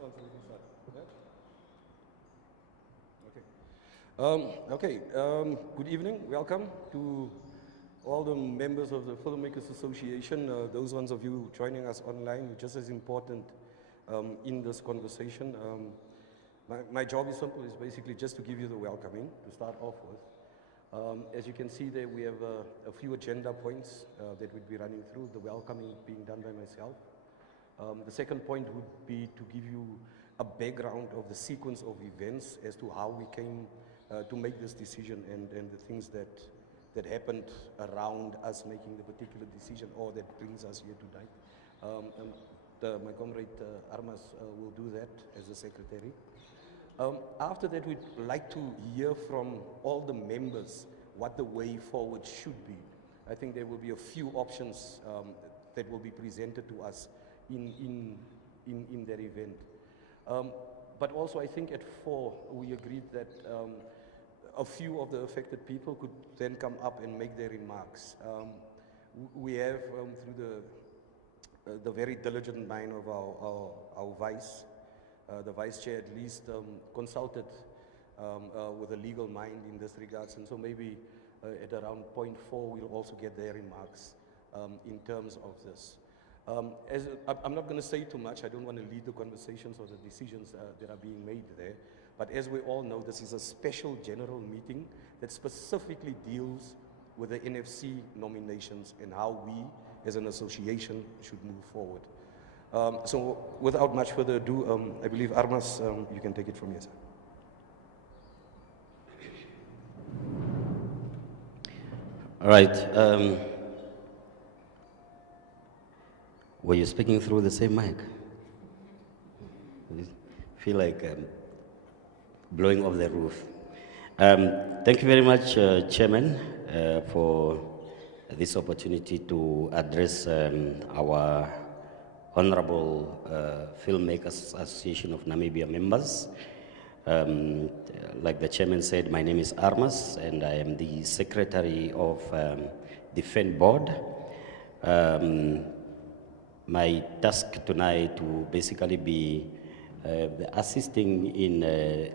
one's already started. Yeah? Okay. Good evening. Welcome to all the members of the Filmmakers Association. Those ones of you joining us online, just as important in this conversation. My job is simple, is basically just to give you the welcoming to start off with. As you can see there, we have a few agenda points that we'd be running through, the welcoming being done by myself. The second point would be to give you a background of the sequence of events as to how we came to make this decision and the things that happened around us making the particular decision or that brings us here tonight. My comrade Armas will do that as the secretary. After that, we'd like to hear from all the members what the way forward should be. I think there will be a few options that will be presented to us in that event. But also I think at 4, we agreed that a few of the affected people could then come up and make their remarks. We have, through the very diligent mind of our vice, the vice chair at least consulted with a legal mind in this regards, and so maybe at around point 4 we'll also get their remarks in terms of this. I'm not going to say too much. I don't want to lead the conversations or the decisions that are being made there. But as we all know, this is a special general meeting that specifically deals with the NFC nominations and how we, as an association, should move forward. So without much further ado, I believe Armas, you can take it from here, sir. All right. Were you speaking through the same mic? I feel like blowing off the roof. Thank you very much, Chairman, for this opportunity to address our Honorable Filmmakers Association of Namibia members. Like the Chairman said, my name is Armas, and I am the Secretary of the FEN Board. My task tonight will basically be assisting in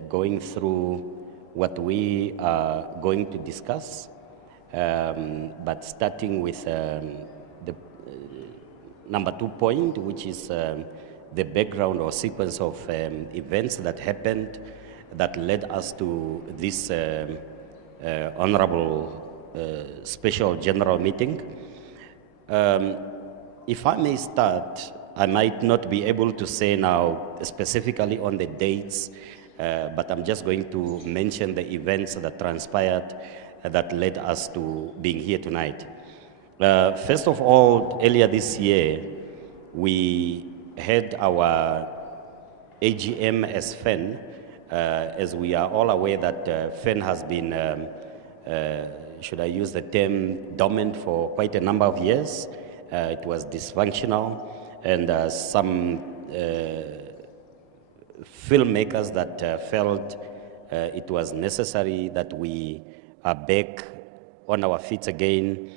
going through what we are going to discuss, but starting with the number 2 point, which is the background or sequence of events that happened that led us to this honorable special general meeting. If I may start, I might not be able to say now specifically on the dates, but I'm just going to mention the events that transpired that led us to being here tonight. First of all, earlier this year, we had our AGM as FEN, as we are all aware that FEN has been, should I use the term, dormant for quite a number of years. It was dysfunctional, and some filmmakers that felt it was necessary that we are back on our feet again,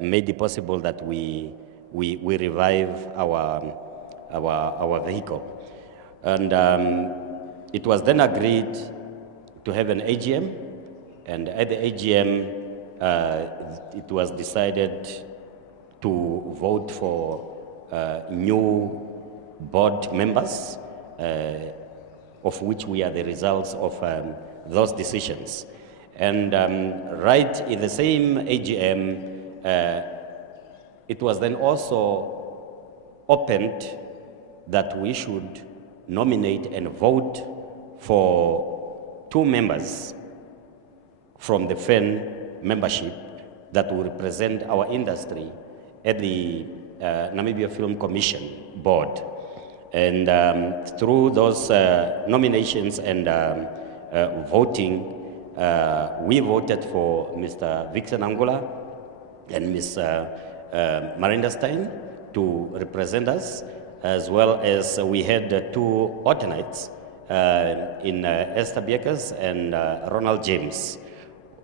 made it possible that we revive our vehicle. And it was then agreed to have an AGM, and at the AGM, it was decided to vote for new board members, of which we are the results of those decisions. And right in the same AGM, it was then also opened that we should nominate and vote for 2 members from the FEN membership that will represent our industry at the Namibia Film Commission board. And through those nominations and voting, we voted for Mr. Vixen Angula and Ms. Marinda Stein to represent us, as well as we had 2 alternates in Esther Biekers and Ronald James.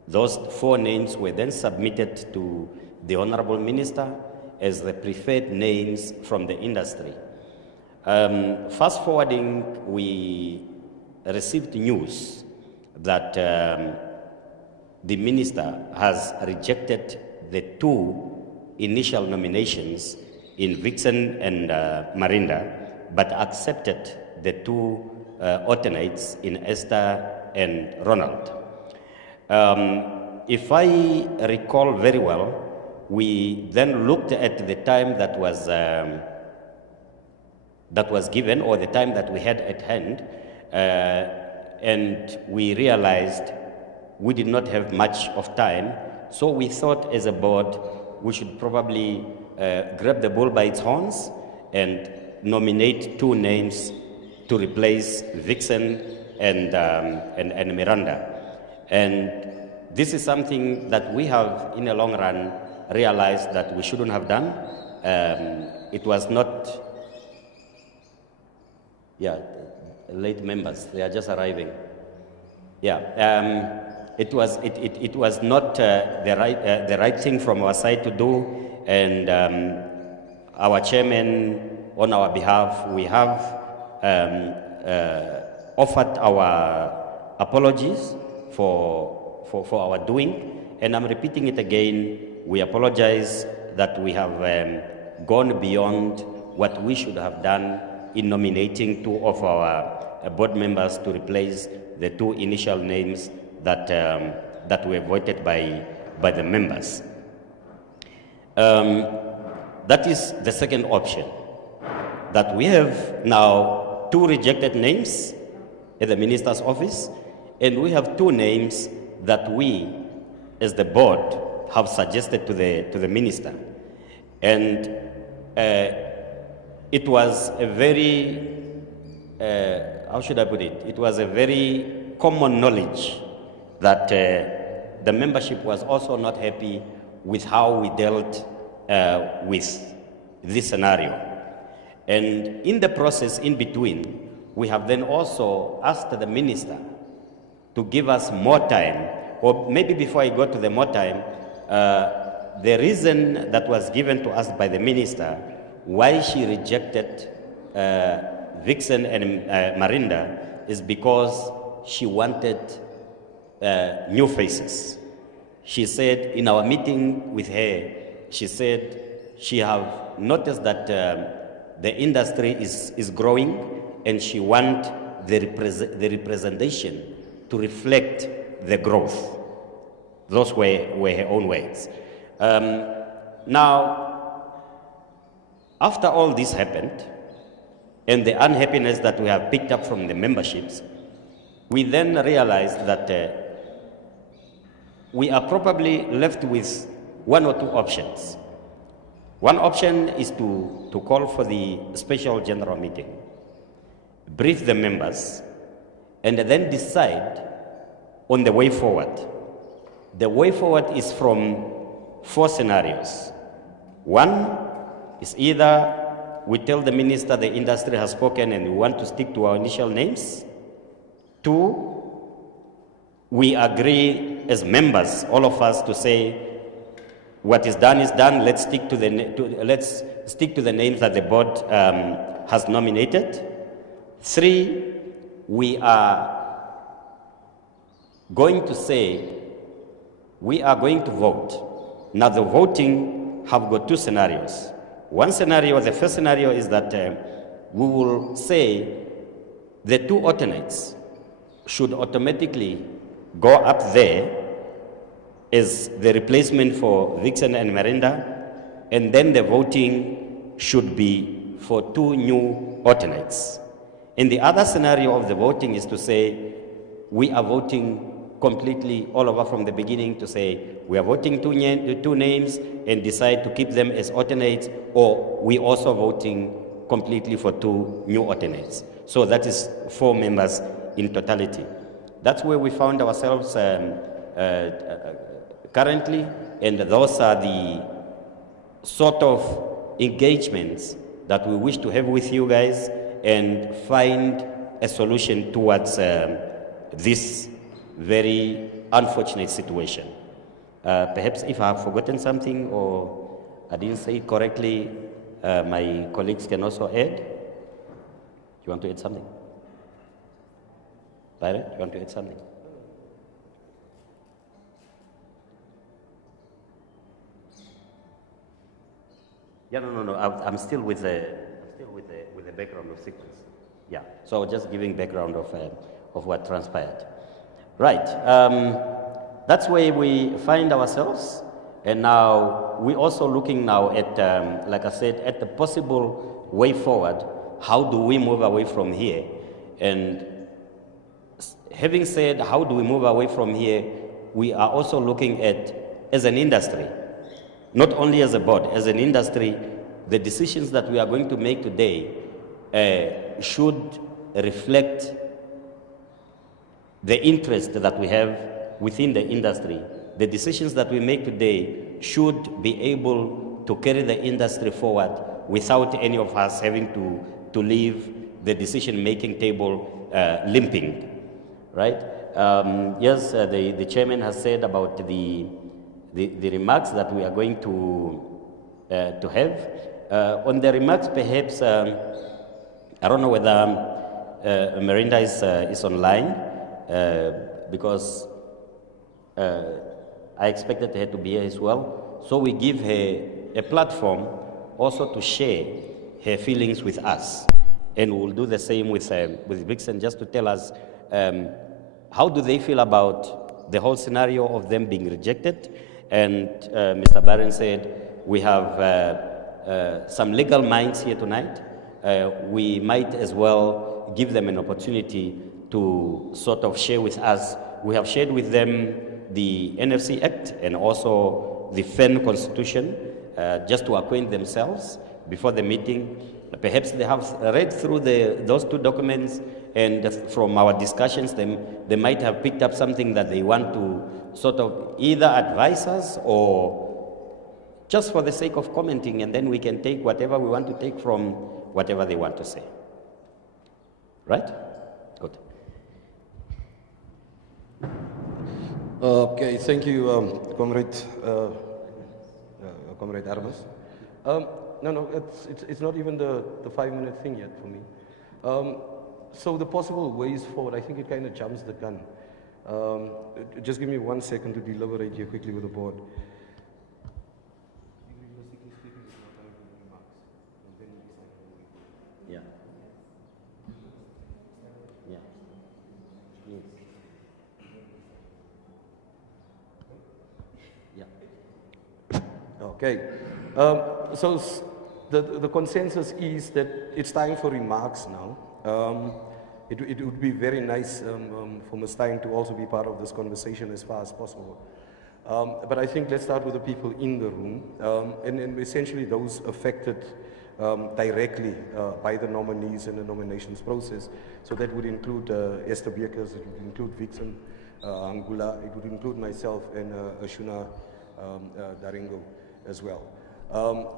Those 4 names were then submitted to the Honorable Minister as the preferred names from the industry. Fast forwarding, we received news that the minister has rejected the two initial nominations in Vixen and Marinda, but accepted the two alternates in Esther and Ronald. If I recall very well, we then looked at the time that was given, or the time that we had at hand, and we realized we did not have much of time. So we thought, as a board, we should probably grab the bull by its horns and nominate two names to replace Vixen and Miranda. And this is something that we have, in the long run, realized that we shouldn't have done. It was not, late members, they are just arriving. It was not the right thing from our side to do, and our chairman, on our behalf, we have offered our apologies for our doing, and I'm repeating it again. We apologize that we have gone beyond what we should have done in nominating two of our board members to replace the two initial names that were voted by the members. That is the second option. That we have now two rejected names at the minister's office, and we have two names that we, as the board, have suggested to the minister. And it was a very, how should I put it? It was a very common knowledge that the membership was also not happy with how we dealt with this scenario. And in the process in between, we have then also asked the minister to give us more time, or maybe before I go to the more time, the reason that was given to us by the minister why she rejected Vixen and Marinda is because she wanted new faces. She said in our meeting with her, she said she have noticed that the industry is growing, and she want the representation to reflect the growth. Those were her own words. Now, after all this happened, and the unhappiness that we have picked up from the memberships, we then realized that we are probably left with one or two options. One option is to call for the special general meeting, brief the members, and then decide on the way forward. The way forward is from four scenarios. One is either we tell the minister the industry has spoken and we want to stick to our initial names. Two, we agree as members, all of us, to say what is done is done. Let's stick to the names that the board has nominated. Three, we are going to say we are going to vote. Now, the voting have got two scenarios. One scenario, the first scenario is that we will say the two alternates should automatically go up there as the replacement for Vixen and Miranda, and then the voting should be for two new alternates. And the other scenario of the voting is to say we are voting completely all over from the beginning, to say we are voting two names and decide to keep them as alternates, or we also voting completely for two new alternates. So that is 4 members in totality. That's where we found ourselves currently, and those are the sort of engagements that we wish to have with you guys and find a solution towards this very unfortunate situation. Perhaps if I have forgotten something or I didn't say it correctly, my colleagues can also add. you want to add something? Byron, you want to add something? Yeah, no. I'm still with the background of sequence. Yeah. So just giving background of what transpired. Right. That's where we find ourselves, and now we're also looking now at, like I said, at the possible way forward. How do we move away from here? And having said, how do we move away from here? We are also looking at, as an industry, not only as a board, as an industry, the decisions that we are going to make today should reflect the interest that we have within the industry. The decisions that we make today should be able to carry the industry forward without any of us having to leave the decision-making table limping, right? Yes, the chairman has said about the remarks that we are going to have. On the remarks, perhaps, I don't know whether Merinda is online, because I expected her to be here as well. So we give her a platform also to share her feelings with us. And we'll do the same with Vixen, just to tell us how do they feel about the whole scenario of them being rejected. And Mr. Barron said, we have some legal minds here tonight. We might as well give them an opportunity to sort of share with us. We have shared with them the NFC Act and also the FEN Constitution, just to acquaint themselves before the meeting. Perhaps they have read through those two documents, and from our discussions, they might have picked up something that they want to sort of either advise us or just for the sake of commenting, and then we can take whatever we want to take from whatever they want to say. Right? Good. Okay, thank you, Comrade Arbus. No, it's not even the 5-minute thing yet for me. So the possible ways forward, I think it kind of jumps the gun. Just give me 1 second to deliberate here quickly with the board. Yeah. Yeah. Yes. Yeah. Okay. So the consensus is that it's time for remarks now. It would be very nice for Ms. Stein to also be part of this conversation as far as possible. But I think let's start with the people in the room, and essentially those affected directly by the nominees and the nominations process. So that would include Esther Beekers, it would include Vixen Angula, it would include myself and Ashuna Daringo as well.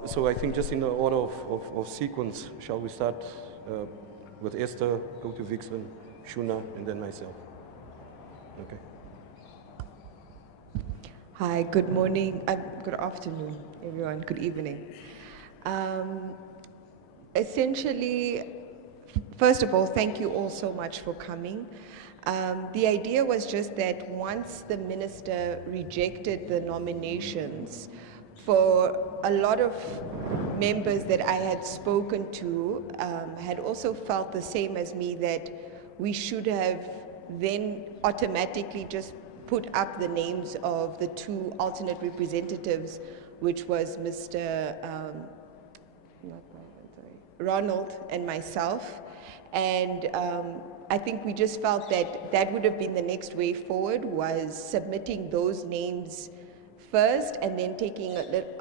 So I think just in the order of sequence, shall we start with Esther, go to Vixen, Shuna, and then myself. Okay. Hi, good morning, good afternoon, everyone, good evening. Essentially, first of all, thank you all so much for coming. The idea was just that once the minister rejected the nominations, for a lot of members that I had spoken to had also felt the same as me, that we should have then automatically just put up the names of the two alternate representatives, which was Mr. Ronald and myself. And I think we just felt that that would have been the next way forward, was submitting those names first and then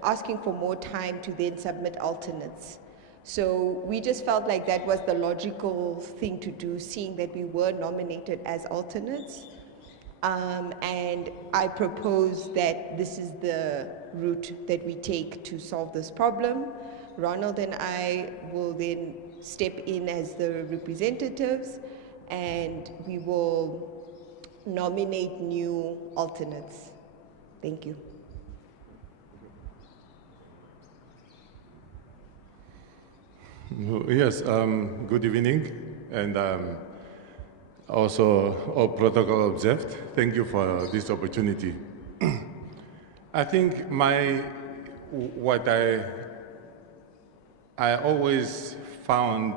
asking for more time to then submit alternates. So we just felt like that was the logical thing to do, seeing that we were nominated as alternates. And I propose that this is the route that we take to solve this problem. Ronald and I will then step in as the representatives, and we will nominate new alternates. Thank you. Yes, good evening. and also all protocol observed. Thank you for this opportunity. I think what I always found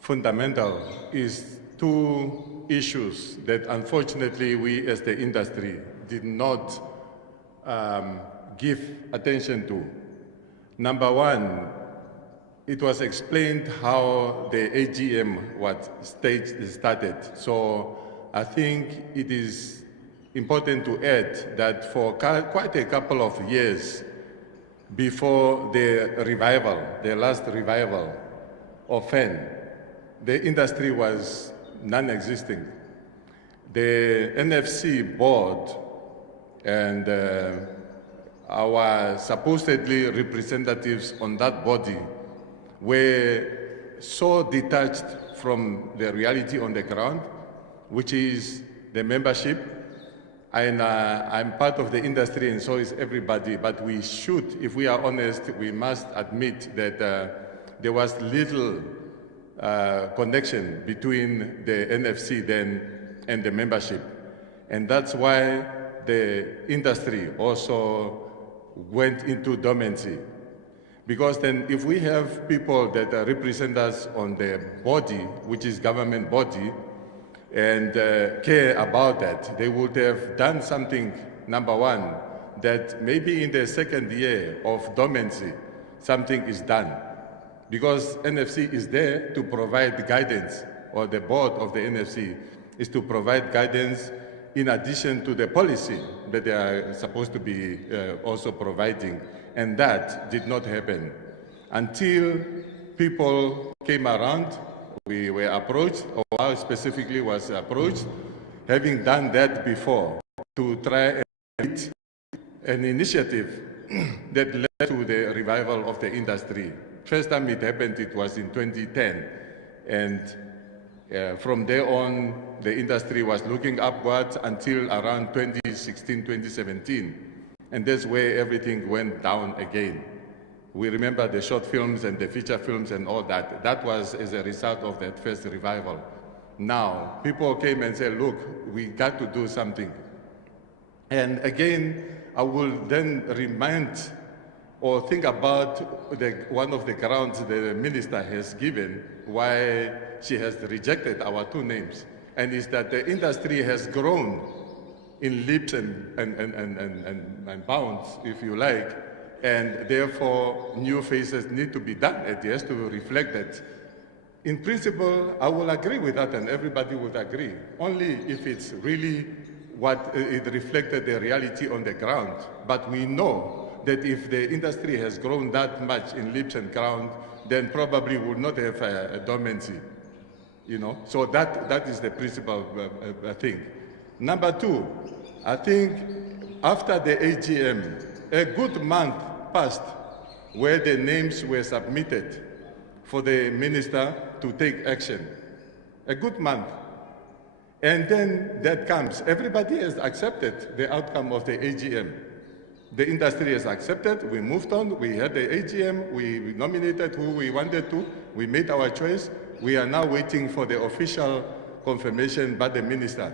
fundamental is two issues that unfortunately we as the industry did not give attention to. Number one, it was explained how the AGM started. So I think it is important to add that for quite a couple of years before the last revival of FEN, the industry was non-existing. The NFC board and our supposedly representatives on that body were so detached from the reality on the ground, which is the membership. And I'm part of the industry, and so is everybody. But we should, if we are honest, we must admit that there was little connection between the NFC then and the membership. And that's why the industry also went into dormancy. Because then if we have people that represent us on the body, which is government body, and care about that, they would have done something, number one, that maybe in the second year of dormancy, something is done. Because NFC is there to provide guidance, or the board of the NFC is to provide guidance in addition to the policy that they are supposed to be also providing. And that did not happen until people came around. We were approached, or I specifically was approached, having done that before, to try and lead an initiative that led to the revival of the industry. First time it happened, it was in 2010. And from there on, the industry was looking upwards until around 2016, 2017. And that's where everything went down again. We remember the short films and the feature films and all that. That was as a result of that first revival. Now, people came and said, look, we got to do something. And again, I will then remind or think about one of the grounds the minister has given why she has rejected our two names. And is that the industry has grown in leaps and bounds, if you like, and therefore new faces need to be done. It has to reflect that. In principle, I will agree with that, and everybody would agree, only if it's really what it reflected the reality on the ground. But we know that if the industry has grown that much in leaps and bounds, then probably would not have a dormancy, you know. So that is the principal thing. Number two, I think after the AGM, a good month passed where the names were submitted for the minister to take action. A good month. And then that comes. Everybody has accepted the outcome of the AGM. The industry has accepted, we moved on, we had the AGM, we nominated who we wanted to, we made our choice. We are now waiting for the official confirmation by the minister.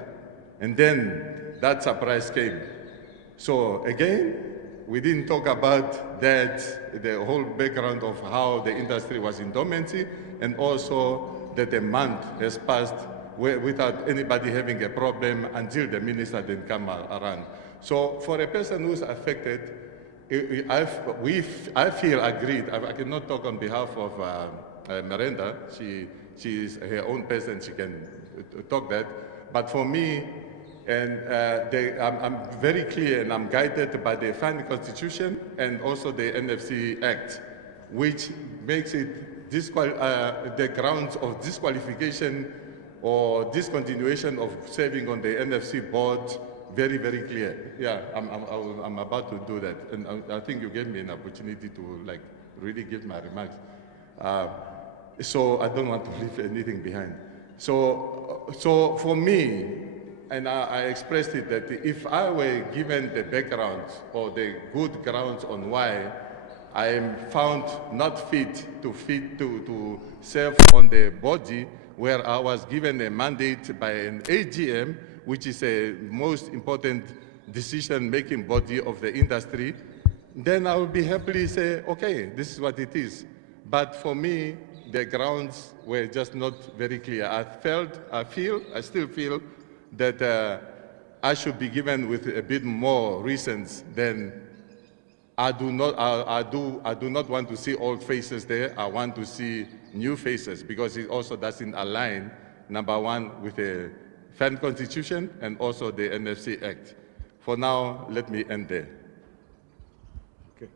And then that surprise came. So again, we didn't talk about that, the whole background of how the industry was in dormancy, and also that a month has passed without anybody having a problem until the minister didn't come around. So for a person who's affected, I feel agreed. I cannot talk on behalf of Miranda. She is her own person, she can talk that. But for me, and I'm very clear and I'm guided by the FAN Constitution and also the NFC Act, which makes it the grounds of disqualification or discontinuation of serving on the NFC board very, very clear. Yeah, I'm about to do that. And I think you gave me an opportunity to like really give my remarks. So I don't want to leave anything behind. So for me, and I expressed it, that if I were given the background or the good grounds on why I am found not fit to serve on the body, where I was given a mandate by an AGM, which is a most important decision-making body of the industry, then I will be happily say, okay, this is what it is. But for me, the grounds were just not very clear. I still feel that I should be given with a bit more reasons than I do not want to see old faces there. I want to see new faces because it also doesn't align, number one, with the FAN Constitution and also the NFC Act. For now, let me end there. Okay.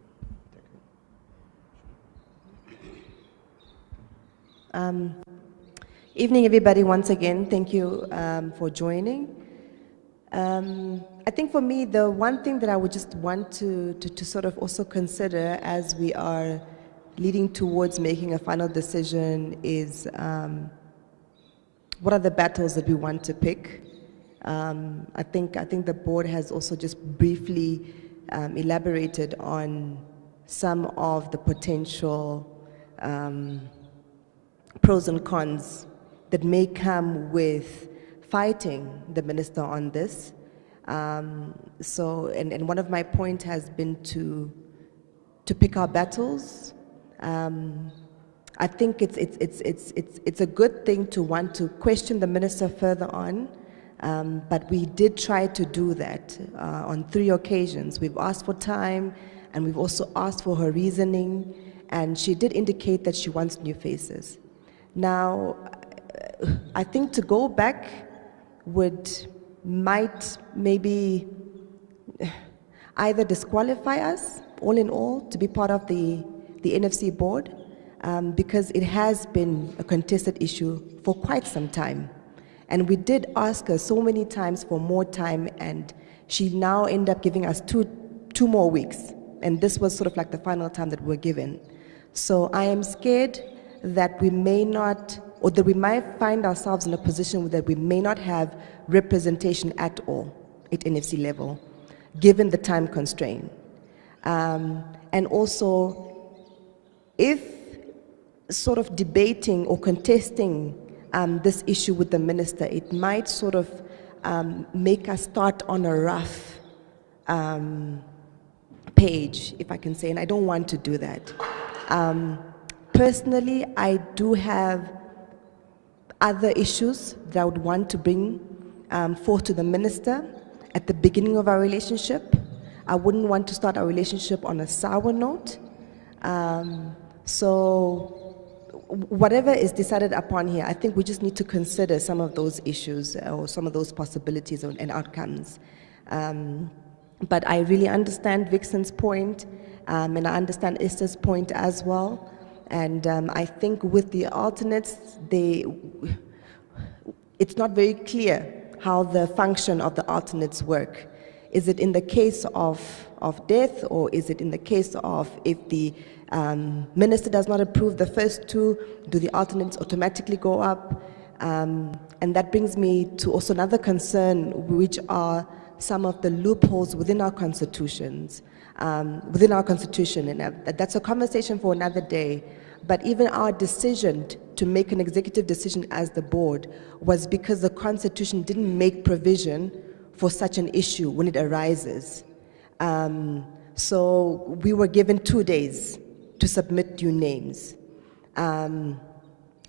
Evening, everybody, once again. Thank you for joining. I think for me, the one thing that I would just want to sort of also consider as we are leading towards making a final decision is what are the battles that we want to pick. I think the board has also just briefly elaborated on some of the potential pros and cons that may come with fighting the minister on this. And one of my points has been to pick our battles. I think it's a good thing to want to question the minister further on, but we did try to do that on 3 occasions. We've asked for time, and we've also asked for her reasoning, and she did indicate that she wants new faces. Now, I think to go back might maybe either disqualify us, all in all, to be part of the NFC board, because it has been a contested issue for quite some time. And we did ask her so many times for more time, and she now ended up giving us two more weeks. And this was sort of like the final time that we're given. So I am scared that we may not, or that we might find ourselves in a position that we may not have representation at all at NFC level, given the time constraint. And also, if sort of debating or contesting this issue with the minister, it might sort of make us start on a rough page, if I can say, and I don't want to do that. Personally, I do have other issues that I would want to bring forth to the minister at the beginning of our relationship. I wouldn't want to start our relationship on a sour note. So whatever is decided upon here, I think we just need to consider some of those issues or some of those possibilities and outcomes. But I really understand Vixen's point, and I understand Esther's point as well. And I think with the alternates, it's not very clear how the function of the alternates work. Is it in the case of death, or is it in the case of if the minister does not approve the first 2, do the alternates automatically go up? And that brings me to also another concern, which are some of the loopholes within our constitutions, within our constitution, and that's a conversation for another day. But even our decision to make an executive decision as the board was because the Constitution didn't make provision for such an issue when it arises. So we were given 2 days to submit new names.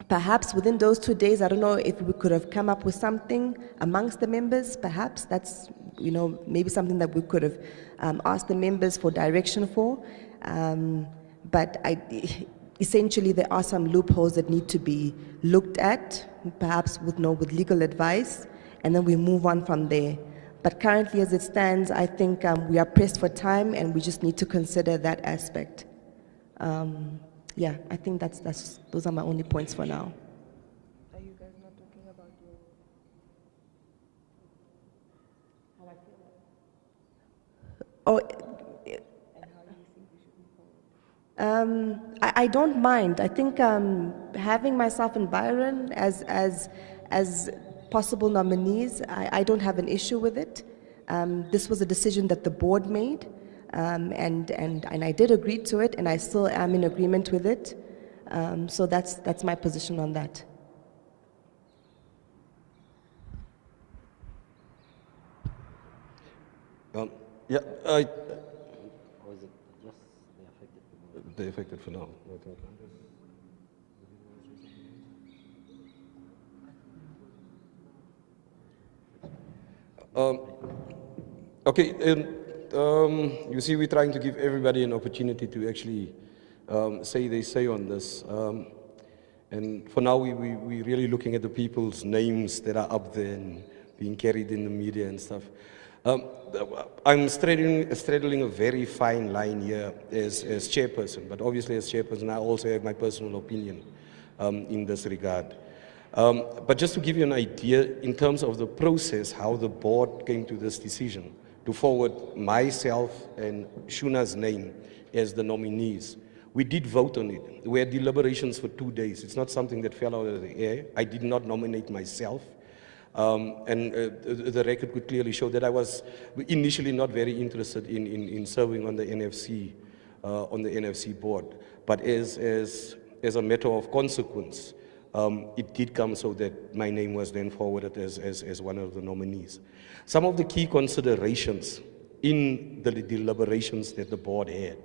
Perhaps within those 2 days, I don't know if we could have come up with something amongst the members. Perhaps that's, maybe something that we could have asked the members for direction for. But essentially, there are some loopholes that need to be looked at, perhaps with legal advice, and then we move on from there. But currently, as it stands, I think we are pressed for time, and we just need to consider that aspect. Yeah, I think those are my only points for now. Are you guys not talking about how I feel? I don't mind. I think having myself and Byron as possible nominees, I don't have an issue with it. This was a decision that the board made, and I did agree to it, and I still am in agreement with it. So that's my position on that. Yeah, Or is it just they're affected for now. I think. Okay, and you see, we're trying to give everybody an opportunity to actually say they say on this. And for now, we're really looking at the people's names that are up there and being carried in the media and stuff. I'm straddling a very fine line here as chairperson, but obviously as chairperson, I also have my personal opinion in this regard. But just to give you an idea, in terms of the process, how the board came to this decision, to forward myself and Shuna's name as the nominees. We did vote on it. We had deliberations for 2 days. It's not something that fell out of the air. I did not nominate myself. The record could clearly show that I was initially not very interested in serving on the NFC board. But as a matter of consequence, it did come so that my name was then forwarded as one of the nominees. Some of the key considerations in the deliberations that the board had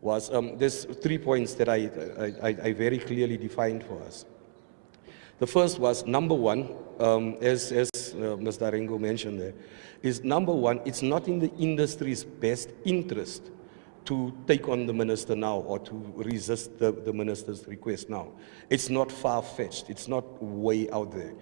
was, there's 3 points that I very clearly defined for us. The first was, number one, as Mr. Arengo mentioned there, is number one, it's not in the industry's best interest to take on the minister now or to resist the minister's request now. It's not far-fetched. It's not way out there.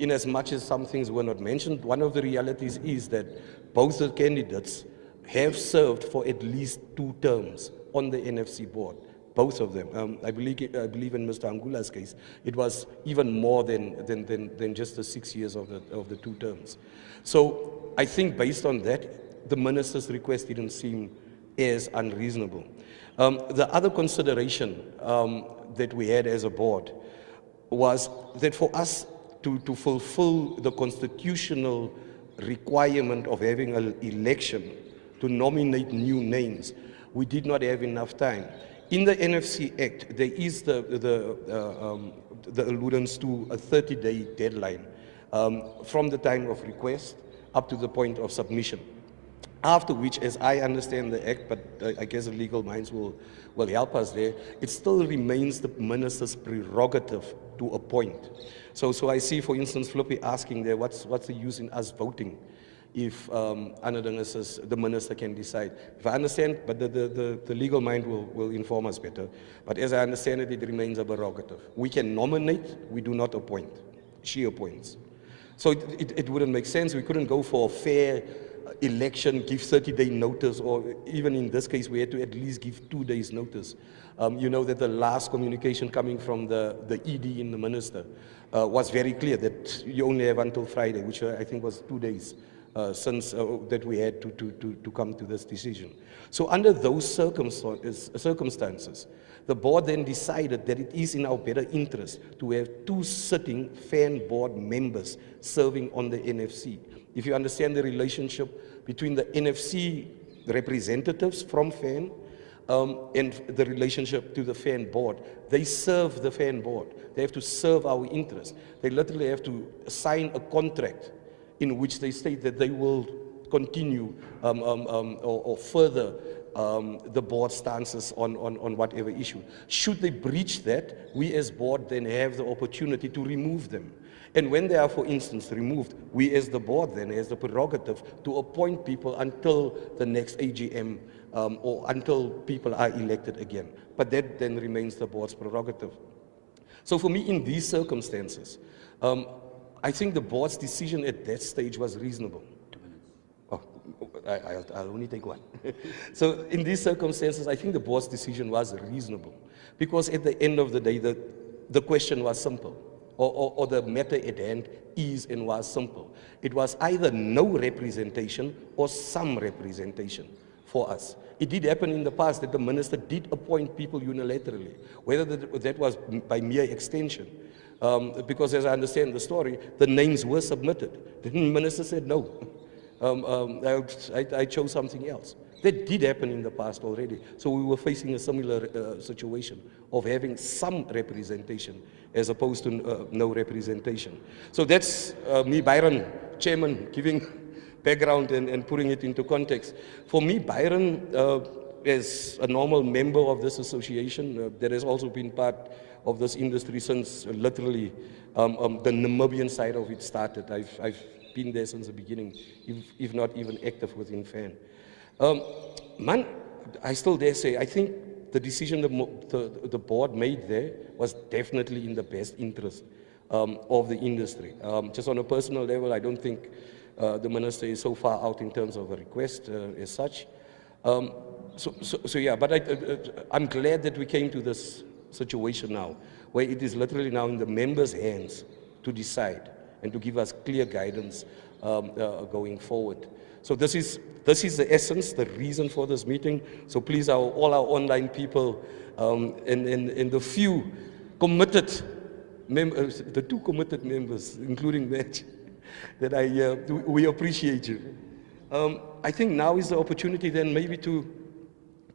In as much as some things were not mentioned, one of the realities is that both the candidates have served for at least 2 terms on the NFC board, both of them. I believe in Mr. Angula's case, it was even more than just the 6 years of the 2 terms. So I think based on that, the minister's request didn't seem as unreasonable. The other consideration that we had as a board was that for us to fulfill the constitutional requirement of having an election to nominate new names, we did not have enough time. In the NFC Act, there is the alludence to a 30-day deadline from the time of request up to the point of submission. After which, as I understand the Act, but I guess the legal minds will help us there, it still remains the minister's prerogative to appoint. So I see, for instance, Floppy asking there, what's the use in us voting if the minister can decide? If I understand, but the legal mind will inform us better. But as I understand it, it remains a prerogative. We can nominate, we do not appoint. She appoints. So it wouldn't make sense. We couldn't go for a fair election, give 30-day notice, or even in this case, we had to at least give 2 days notice. You know that the last communication coming from the ED in the minister was very clear that you only have until Friday, which I think was 2 days since that we had to come to this decision. So under those circumstances, the board then decided that it is in our better interest to have 2 sitting fan board members serving on the NFC. If you understand the relationship between the NFC representatives from FAN and the relationship to the FAN board, they serve the FAN board. They have to serve our interests. They literally have to sign a contract in which they state that they will continue or further the board stances on whatever issue. Should they breach that, we as board then have the opportunity to remove them. And when they are, for instance, removed, we as the board then has the prerogative to appoint people until the next AGM or until people are elected again. But that then remains the board's prerogative. So for me, in these circumstances, I think the board's decision at that stage was reasonable. 2 minutes. Oh, I'll only take 1. So in these circumstances, I think the board's decision was reasonable. Because at the end of the day, the question was simple. Or the matter at hand is and was simple. It was either no representation or some representation for us. It did happen in the past that the minister did appoint people unilaterally, whether that was by mere extension. Because as I understand the story, the names were submitted. The minister said no. I chose something else. That did happen in the past already. So we were facing a similar situation of having some representation as opposed to no representation. So that's me, Byron, chairman, giving background and putting it into context. For me, Byron, as a normal member of this association, that has also been part of this industry since literally the Namibian side of it started. I've been there since the beginning, if not even active within FAN. Man, I still dare say, I think the decision the board made there was definitely in the best interest of the industry. Just on a personal level, I don't think the minister is so far out in terms of a request as such. So yeah, but I'm glad that we came to this situation now, where it is literally now in the members' hands to decide and to give us clear guidance going forward. So this is the essence, the reason for this meeting. So please, all our online people and the few committed members, the 2 committed members, including Matt, that we appreciate you. I think now is the opportunity then maybe to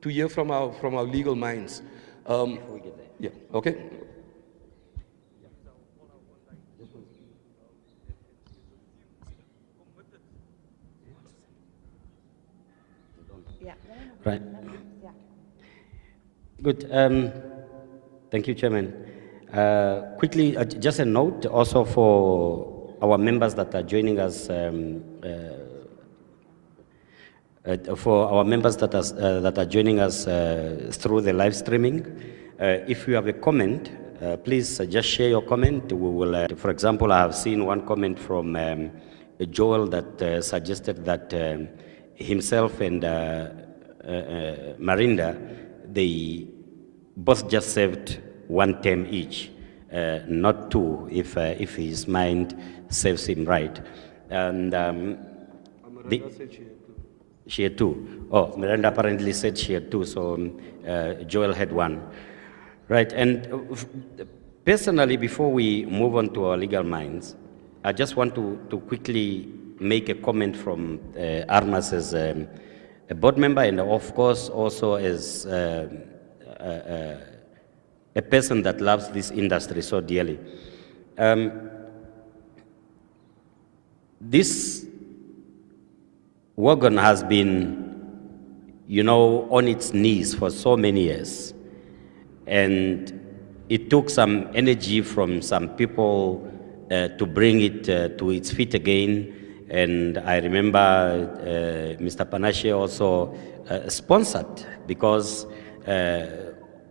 hear from our legal minds. Before we get there. Yeah, okay. Yeah. Right. Good. Thank you, Chairman. Quickly, just a note also for our members that are joining us. For our members that are joining us through the live streaming, if you have a comment, please just share your comment. We will, for example, I have seen one comment from Joel that suggested that himself and Marinda, they both just served 1 term each, not 2, if his mind serves him right. And she had 2. Oh, Miranda apparently said she had 2, so Joel had 1. Right, and personally, before we move on to our legal minds, I just want to quickly make a comment from Armas as a board member and of course also as a person that loves this industry so dearly. This wagon has been, on its knees for so many years. And it took some energy from some people to bring it to its feet again. And I remember Mr. Panache also sponsored because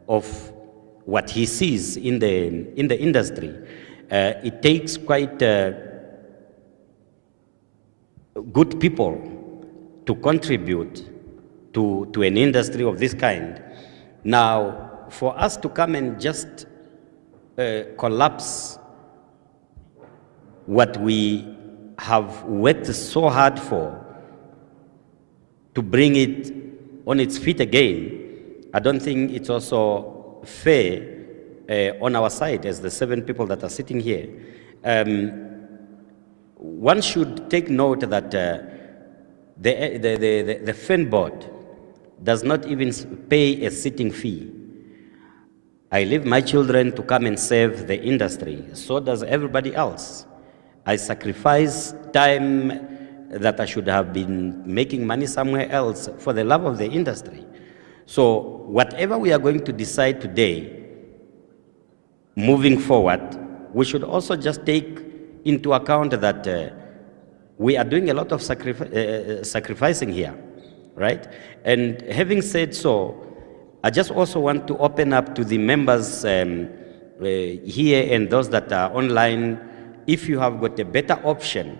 of what he sees in the industry. It takes quite good people to contribute to an industry of this kind. Now, for us to come and just collapse what we have worked so hard for to bring it on its feet again, I don't think it's also fair on our side as the 7 people that are sitting here. One should take note that the FAN board does not even pay a sitting fee. I leave my children to come and serve the industry. So does everybody else. I sacrifice time that I should have been making money somewhere else for the love of the industry. So whatever we are going to decide today, moving forward, we should also just take into account that we are doing a lot of sacrificing here, right? And having said so, I just also want to open up to the members here and those that are online. If you have got a better option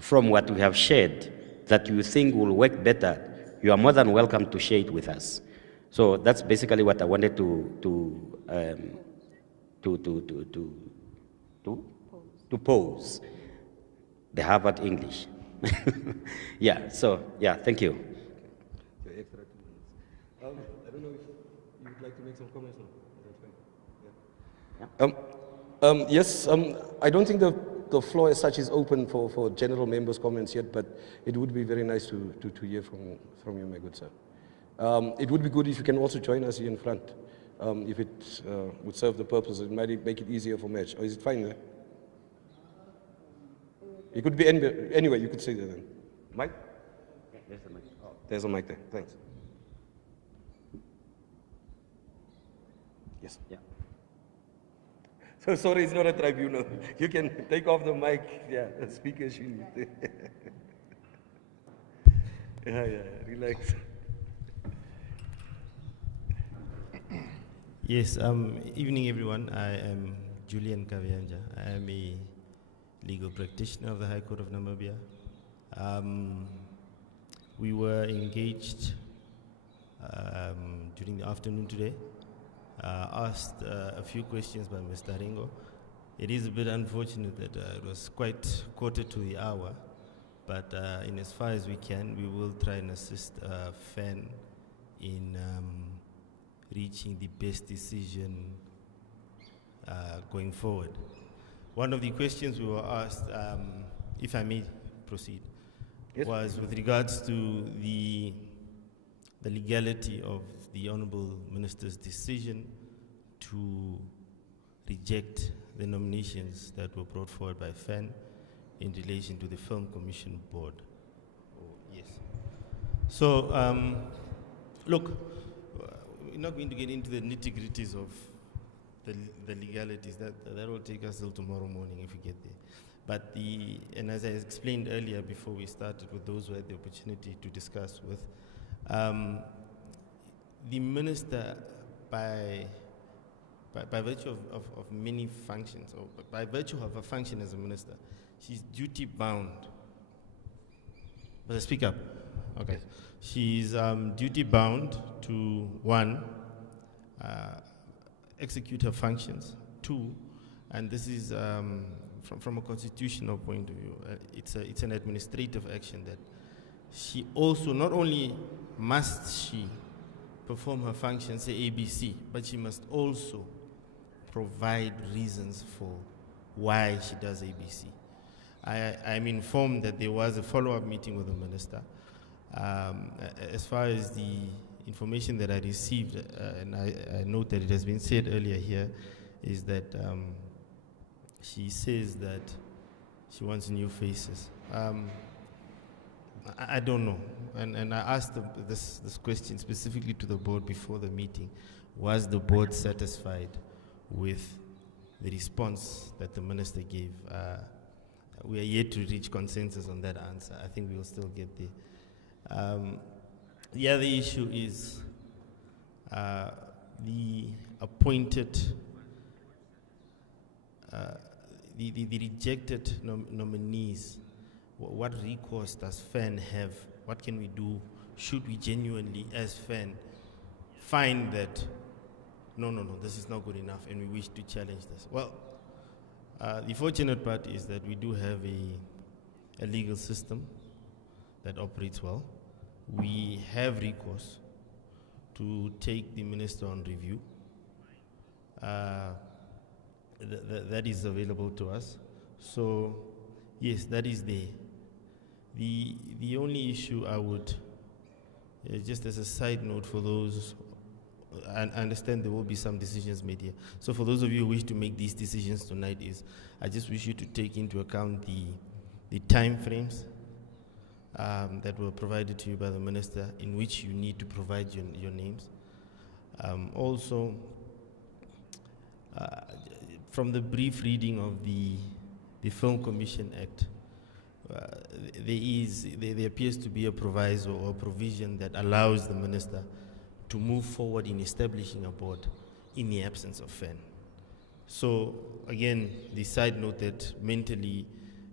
from what we have shared that you think will work better, you are more than welcome to share it with us. So that's basically what I wanted to pose. The Harvard English. Yeah. So yeah. Thank you. I don't know if you would like to make some comments now. That's fine. Yeah. Yes, I don't think the floor as such is open for general members' comments yet, but it would be very nice to hear from you, my good sir. It would be good if you can also join us here in front, if it would serve the purpose. It might make it easier for Match. Or is it fine there? It could be anyway, you could say that then. Mike? There's the mic. There's a mic there. Thanks. Yes. Yeah. So sorry, it's not a tribunal. You can take off the mic. Yeah, the speakers you need. Yeah, relax. Yes, evening everyone. I am Julian Kavyanja. I am a legal practitioner of the High Court of Namibia. We were engaged during the afternoon today, asked a few questions by Mr. Ringo. It is a bit unfortunate that it was quite quarter to the hour, but in as far as we can, we will try and assist FAN in reaching the best decision going forward. One of the questions we were asked, if I may proceed, Yes. was with regards to the legality of the Honourable Minister's decision to reject the nominations that were brought forward by FAN in relation to the Film Commission Board. Yes. So, look, we're not going to get into the nitty-gritties of the legalities. That will take us till tomorrow morning if we get there. But and as I explained earlier before we started with those who had the opportunity to discuss with, the minister, by virtue of many functions, or by virtue of her function as a minister, she's duty bound. Must I speak up? Okay. She's duty bound to, one, execute her functions. Two, and this is from a constitutional point of view, it's an administrative action that she also, not only must she perform her functions, say ABC, but she must also provide reasons for why she does ABC. I'm informed that there was a follow-up meeting with the minister. As far as the information that I received, and I note that it has been said earlier here, is that she says that she wants new faces. I don't know, and I asked this question specifically to the board before the meeting. Was the board satisfied with the response that the minister gave? We are yet to reach consensus on that answer. I think we will still get there. The other issue is the appointed, the rejected nominees. What recourse does FAN have? What can we do? Should we genuinely, as FAN, find that, no, this is not good enough and we wish to challenge this? Well, the fortunate part is that we do have a legal system that operates well. We have recourse to take the minister on review. That is available to us. So, yes, that is there. The only issue I would, just as a side note for those, I understand there will be some decisions made here. So for those of you who wish to make these decisions tonight, I just wish you to take into account the time frames that were provided to you by the minister, in which you need to provide your names. Also, from the brief reading of the Film Commission Act, there appears to be a proviso or a provision that allows the minister to move forward in establishing a board in the absence of FAN. So again, the side note that mentally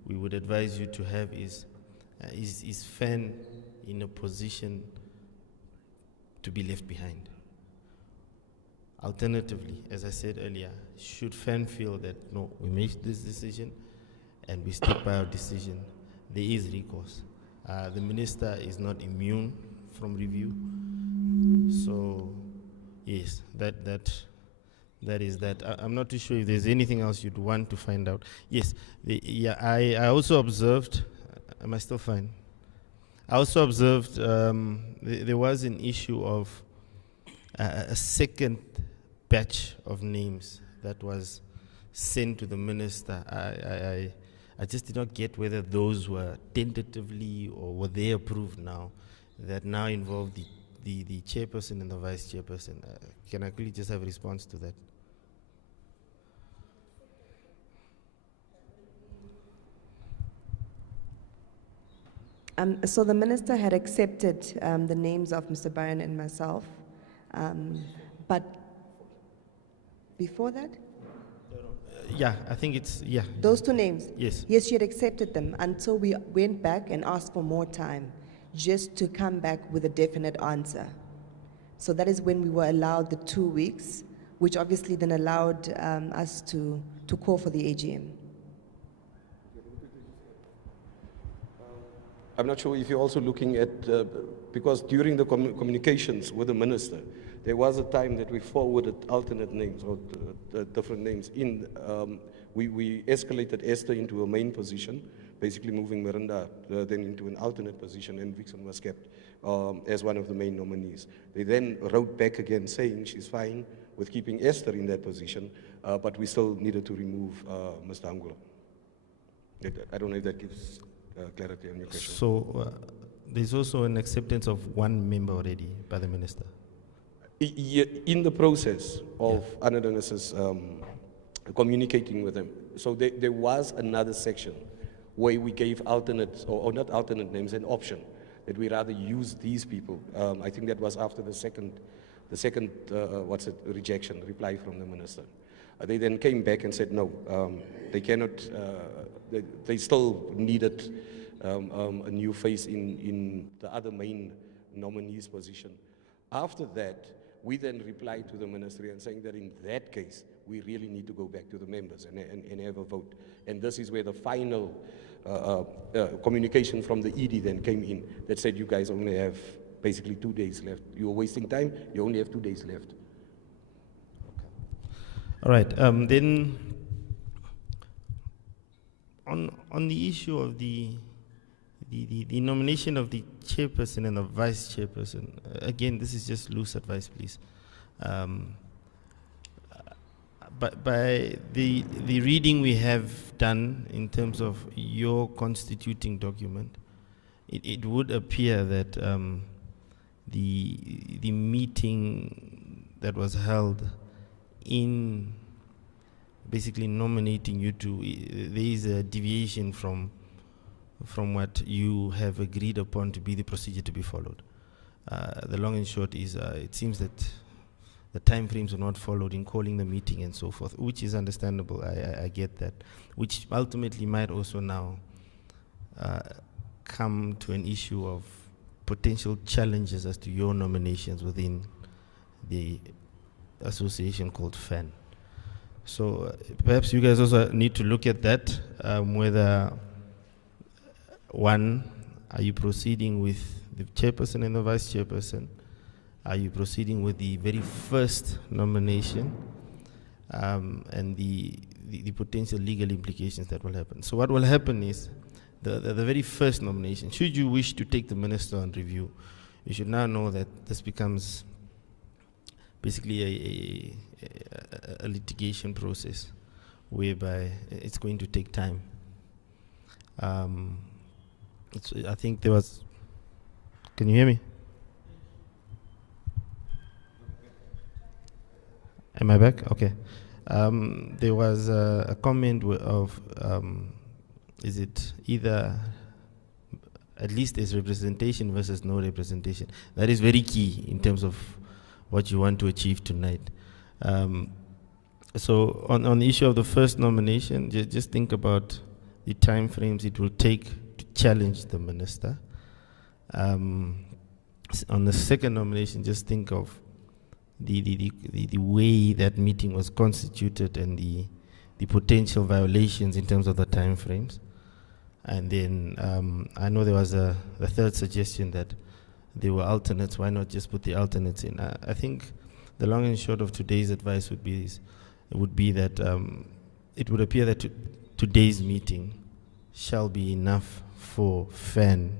we would advise you to have is FAN in a position to be left behind? Alternatively, as I said earlier, should FAN feel that, no, we made this decision and we stick by our decision, there is recourse. The minister is not immune from review. So, yes, that is that. I'm not too sure if there's anything else you'd want to find out. Yes, I also observed, am I still fine? I also observed there was an issue of a second batch of names that was sent to the minister. I just did not get whether those were tentatively or were they approved now, that now involve the chairperson and the vice chairperson. Can I quickly just have a response to that? So the minister had accepted the names of Mr. Byron and myself, but before that? Yeah, I think it's, yeah. Those two names? Yes. Yes, she had accepted them until we went back and asked for more time, just to come back with a definite answer. So that is when we were allowed the 2 weeks, which obviously then allowed us to call for the AGM. I'm not sure if you're also looking at, because during the communications with the minister, there was a time that we forwarded alternate names or different names in. We escalated Esther into a main position, basically moving Miranda then into an alternate position, and Vixen was kept as one of the main nominees. They then wrote back again saying she's fine with keeping Esther in that position, but we still needed to remove Mr. Angulo. I don't know if that gives clarity on your question. So there's also an acceptance of one member already by the minister. In the process of Anadanas's communicating with them, so there was another section where we gave alternate, or not alternate names, an option that we rather use these people. I think that was after the second rejection, reply from the minister. They then came back and said no, they cannot. They still needed a new face in the other main nominee's position. After that, we then replied to the ministry and saying that in that case, we really need to go back to the members and have a vote. And this is where the final communication from the ED then came in that said you guys only have basically 2 days left. You're wasting time, you only have 2 days left. All right, then on the issue of the nomination of the chairperson and the vice chairperson, again, this is just loose advice, please. But by the reading we have done in terms of your constituting document, it would appear that the meeting that was held in basically nominating you two, there is a deviation from what you have agreed upon to be the procedure to be followed. The long and short is it seems that the time frames were not followed in calling the meeting and so forth, which is understandable. I get that, which ultimately might also now come to an issue of potential challenges as to your nominations within the association called FAN. So perhaps you guys also need to look at that, whether, one, are you proceeding with the chairperson and the vice chairperson? Are you proceeding with the very first nomination and the potential legal implications that will happen? So what will happen is the very first nomination, should you wish to take the minister on review, you should now know that this becomes basically a litigation process whereby it's going to take time. I think there was, can you hear me? Am I back? Okay. There was a comment of, is it either at least there's representation versus no representation? That is very key in terms of what you want to achieve tonight. So on the issue of the first nomination, just think about the time frames it will take to challenge the minister. On the second nomination, just think of the way that meeting was constituted and the potential violations in terms of the time frames. And then I know there was the third suggestion that there were alternates. Why not just put the alternates in? I think the long and short of today's advice would be that it would appear that today's meeting shall be enough for FAN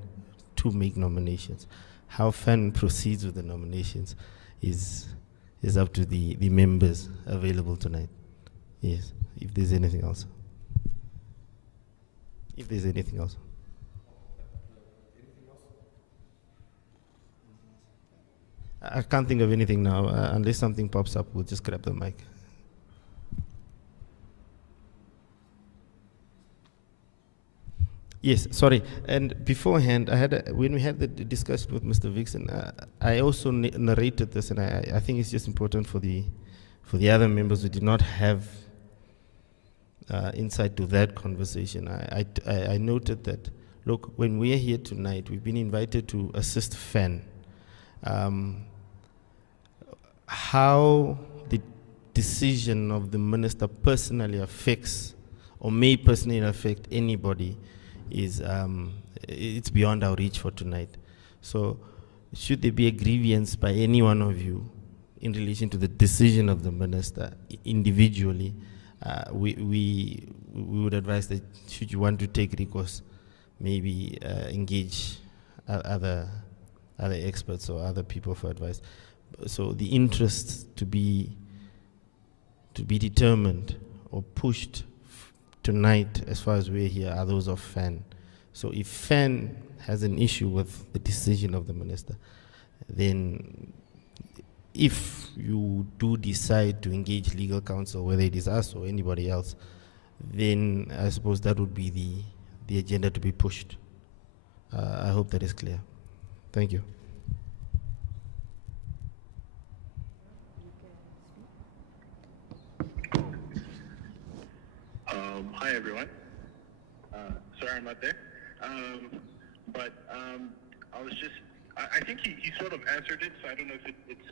to make nominations. How FAN proceeds with the nominations is up to the members available tonight. Yes, if there's anything else. If there's anything else. I can't think of anything now. Unless something pops up, we'll just grab the mic. Yes, sorry. And beforehand, when we had the discussion with Mr. Vixen, I also narrated this, and I think it's just important for the other members who did not have insight to that conversation. I noted that, look, when we are here tonight, we've been invited to assist FAN. How the decision of the minister personally affects, or may personally affect anybody, is it's beyond our reach for tonight. So, should there be a grievance by any one of you in relation to the decision of the minister individually, we would advise that should you want to take recourse, maybe engage other experts or other people for advice. So the interests to be determined or pushed tonight, as far as we're here, are those of FAN. So if FAN has an issue with the decision of the minister, then if you do decide to engage legal counsel, whether it is us or anybody else, then I suppose that would be the agenda to be pushed. I hope that is clear. Thank you. Hi, everyone. Sorry I'm not there. I think he sort of answered it, so I don't know if it's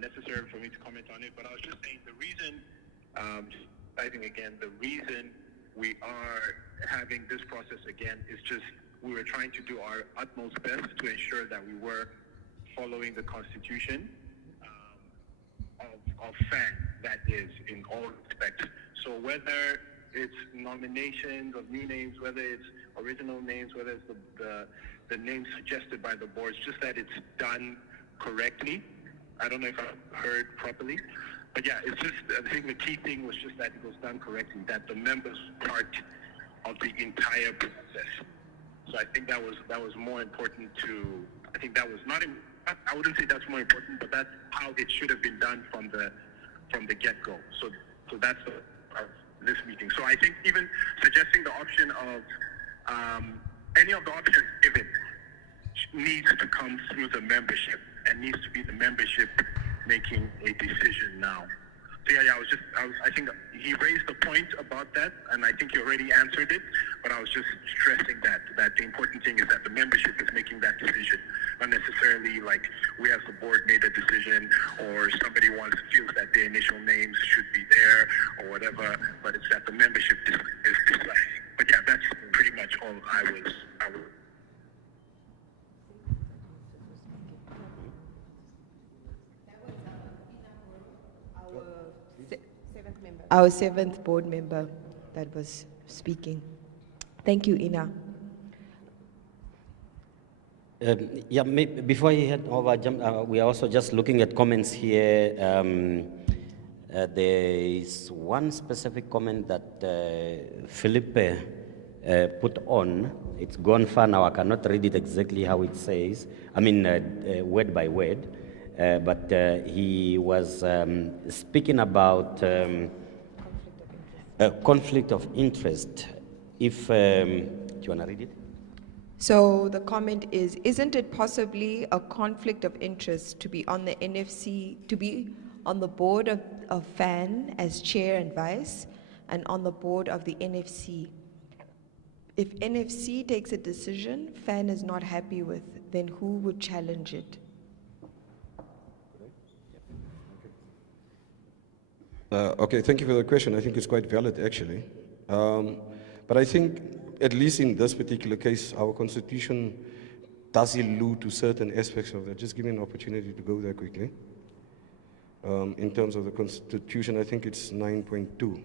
necessary for me to comment on it, but I was just saying the reason, the reason we are having this process again is just we were trying to do our utmost best to ensure that we were following the Constitution of FAN, that is, in all respects. So whether it's nominations of new names, whether it's original names, whether it's the names suggested by the boards, just that it's done correctly. I don't know if I heard properly, but yeah, it's just, I think the key thing was just that it was done correctly, that the members were part of the entire process. So I think that was more important to, I think that was not, I wouldn't say that's more important, but that's how it should have been done from the get-go. So that's this meeting. So I think even suggesting the option of any of the options given needs to come through the membership and needs to be the membership making a decision now. So yeah, I think he raised the point about that, and I think he already answered it, but I was just stressing that the important thing is that the membership is making that decision, not necessarily like we as the board made a decision or somebody feels that their initial names should be there or whatever, but it's that the membership is deciding. But yeah, that's pretty much all I was. Our seventh board member that was speaking. Thank you, Ina. Before you head over, we are also just looking at comments here. There is one specific comment that Felipe put on. It's gone far now. I cannot read it exactly how it says. I mean, word by word. But he was speaking about conflict of interest. If do you want to read it? So the comment is, isn't it possibly a conflict of interest to be on the NFC, to be on the board of FAN as chair and vice, and on the board of the NFC? If NFC takes a decision FAN is not happy with, then who would challenge it? Okay, thank you for the question. I think it's quite valid, actually. But I think, at least in this particular case, our Constitution does allude to certain aspects of that. Just give me an opportunity to go there quickly. In terms of the Constitution, I think it's 9.2,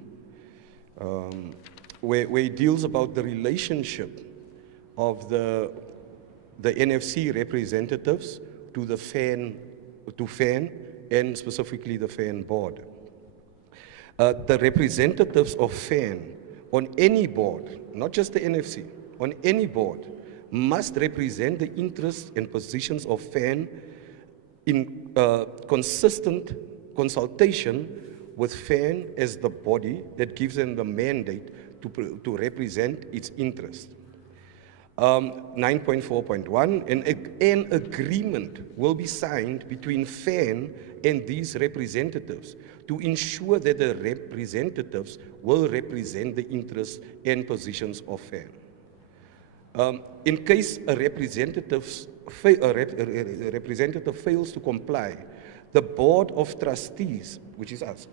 where it deals about the relationship of the NFC representatives to the FAN, and specifically the FAN board. The representatives of FAN on any board, not just the NFC, on any board, must represent the interests and positions of FAN in consistent consultation with FAN as the body that gives them the mandate to represent its interests. 9.4.1, an agreement will be signed between FAN and these representatives to ensure that the representatives will represent the interests and positions of FAN. In case a representative fails to comply, the Board of Trustees, which is us,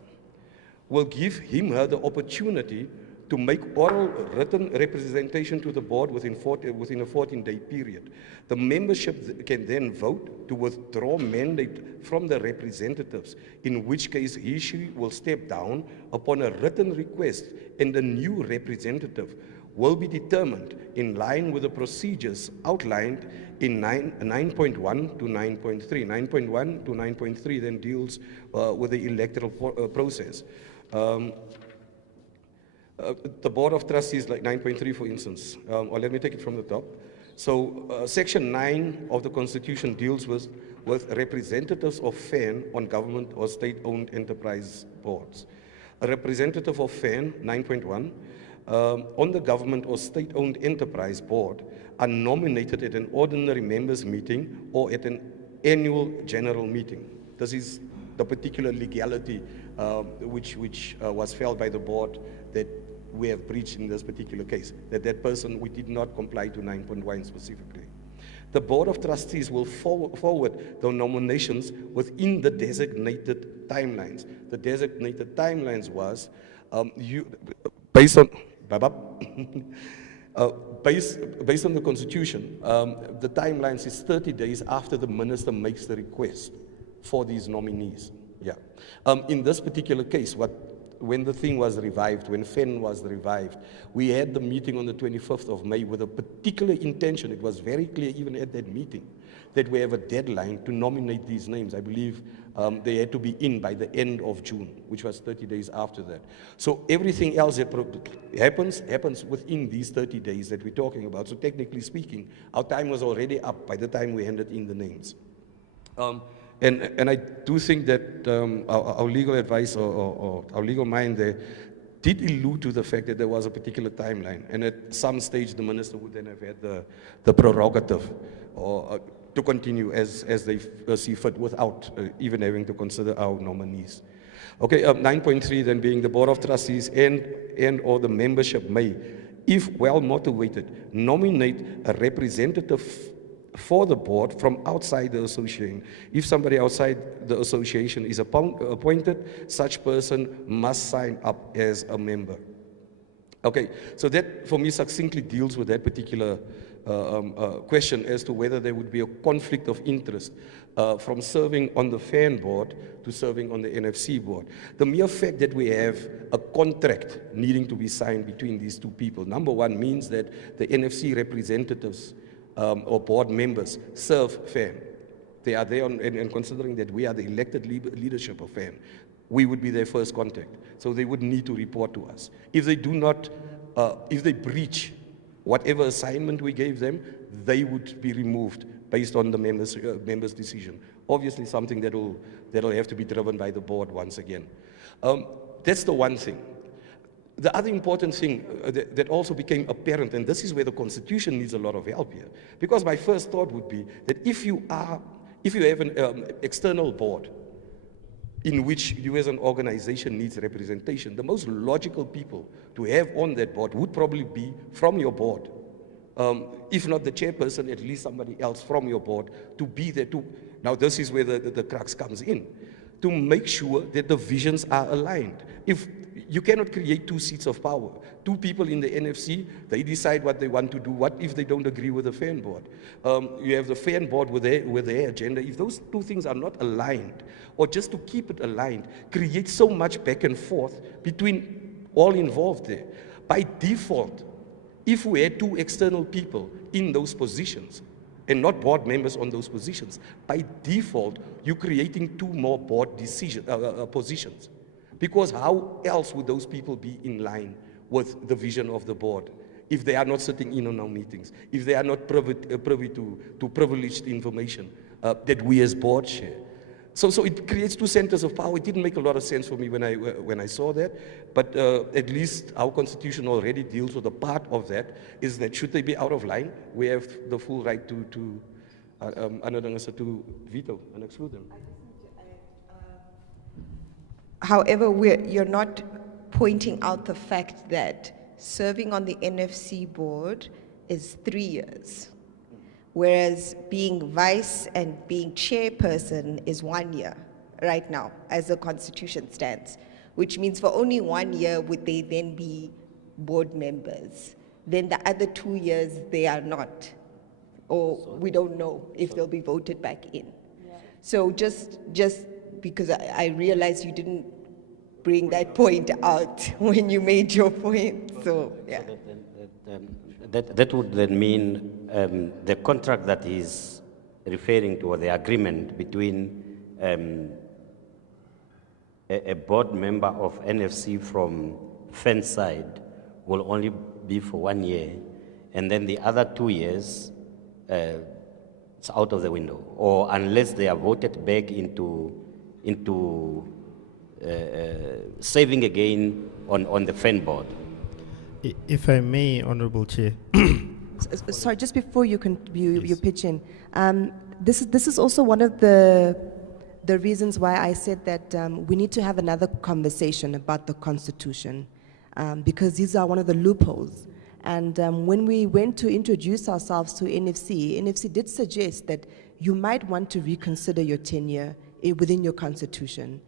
will give him/her the opportunity to make oral written representation to the board within a 14-day period. The membership can then vote to withdraw mandate from the representatives, in which case he/she will step down upon a written request, and the new representative will be determined in line with the procedures outlined in 9.1 to 9.3. 9.1 to 9.3 then deals with the electoral process. The Board of Trustees, like 9.3 for instance, or let me take it from the top. So Section 9 of the Constitution deals with representatives of FAN on government or state-owned enterprise boards. A representative of FAN, 9.1, on the government or state-owned enterprise board are nominated at an ordinary members meeting or at an annual general meeting. This is the particular legality which was felt by the board that we have breached in this particular case, that person, we did not comply to 9.1 specifically. The Board of Trustees will forward the nominations within the designated timelines. The designated timelines was based on based on the Constitution, the timelines is 30 days after the minister makes the request for these nominees. Yeah. In this particular case, when the thing was revived, when FEN was revived, we had the meeting on the 25th of May with a particular intention. It was very clear even at that meeting that we have a deadline to nominate these names. I believe they had to be in by the end of June, which was 30 days after that. So everything else that happens within these 30 days that we're talking about. So technically speaking, our time was already up by the time we handed in the names. And I do think that our legal advice or our legal mind there did allude to the fact that there was a particular timeline, and at some stage the minister would then have had the prerogative or to continue as they see fit without even having to consider our nominees. Okay, 9.3 then being the Board of Trustees and or the membership may, if well motivated, nominate a representative for the board from outside the association. If somebody outside the association is appointed, such person must sign up as a member. Okay, so that for me succinctly deals with that particular question as to whether there would be a conflict of interest from serving on the FAN board to serving on the NFC board. The mere fact that we have a contract needing to be signed between these two people, number one, means that the NFC representatives or board members serve FAN. They are there, and considering that we are the elected leadership of FAN, we would be their first contact. So they would need to report to us. If they do not, if they breach whatever assignment we gave them, they would be removed based on the members' decision. Obviously something that'll have to be driven by the board once again. That's the one thing. The other important thing that also became apparent, and this is where the Constitution needs a lot of help here, because my first thought would be that if you have an external board in which you as an organization needs representation, the most logical people to have on that board would probably be from your board. If not the chairperson, at least somebody else from your board to be there to, now this is where the crux comes in, to make sure that the visions are aligned. If you cannot create two seats of power. Two people in the NFC, they decide what they want to do. What if they don't agree with the FAN board? You have the FAN board with their agenda. If those two things are not aligned, or just to keep it aligned, create so much back and forth between all involved there. By default, if we had two external people in those positions, and not board members on those positions, by default, you're creating two more board positions. Because how else would those people be in line with the vision of the board if they are not sitting in on our meetings, if they are not privy to privileged information that we as board share. So it creates two centers of power. It didn't make a lot of sense for me when I saw that, but at least our constitution already deals with a part of that, is that should they be out of line, we have the full right to veto and exclude them. However, you're not pointing out the fact that serving on the NFC board is 3 years, whereas being vice and being chairperson is 1 year right now, as the constitution stands, which means for only 1 year would they then be board members. Then the other 2 years they are not, or we don't know if they'll be voted back in. Yeah. So just because I realized you didn't bring that point out when you made your point, so yeah. So that would then mean the contract that is referring to, or the agreement between a board member of NFC from Fence side will only be for 1 year, and then the other 2 years it's out of the window, or unless they are voted back into saving again on the Fen board. If I may, Honorable Chair. Sorry, just before you pitch in, this is also one of the reasons why I said that we need to have another conversation about the Constitution, because these are one of the loopholes. And when we went to introduce ourselves to NFC did suggest that you might want to reconsider your tenure within your Constitution.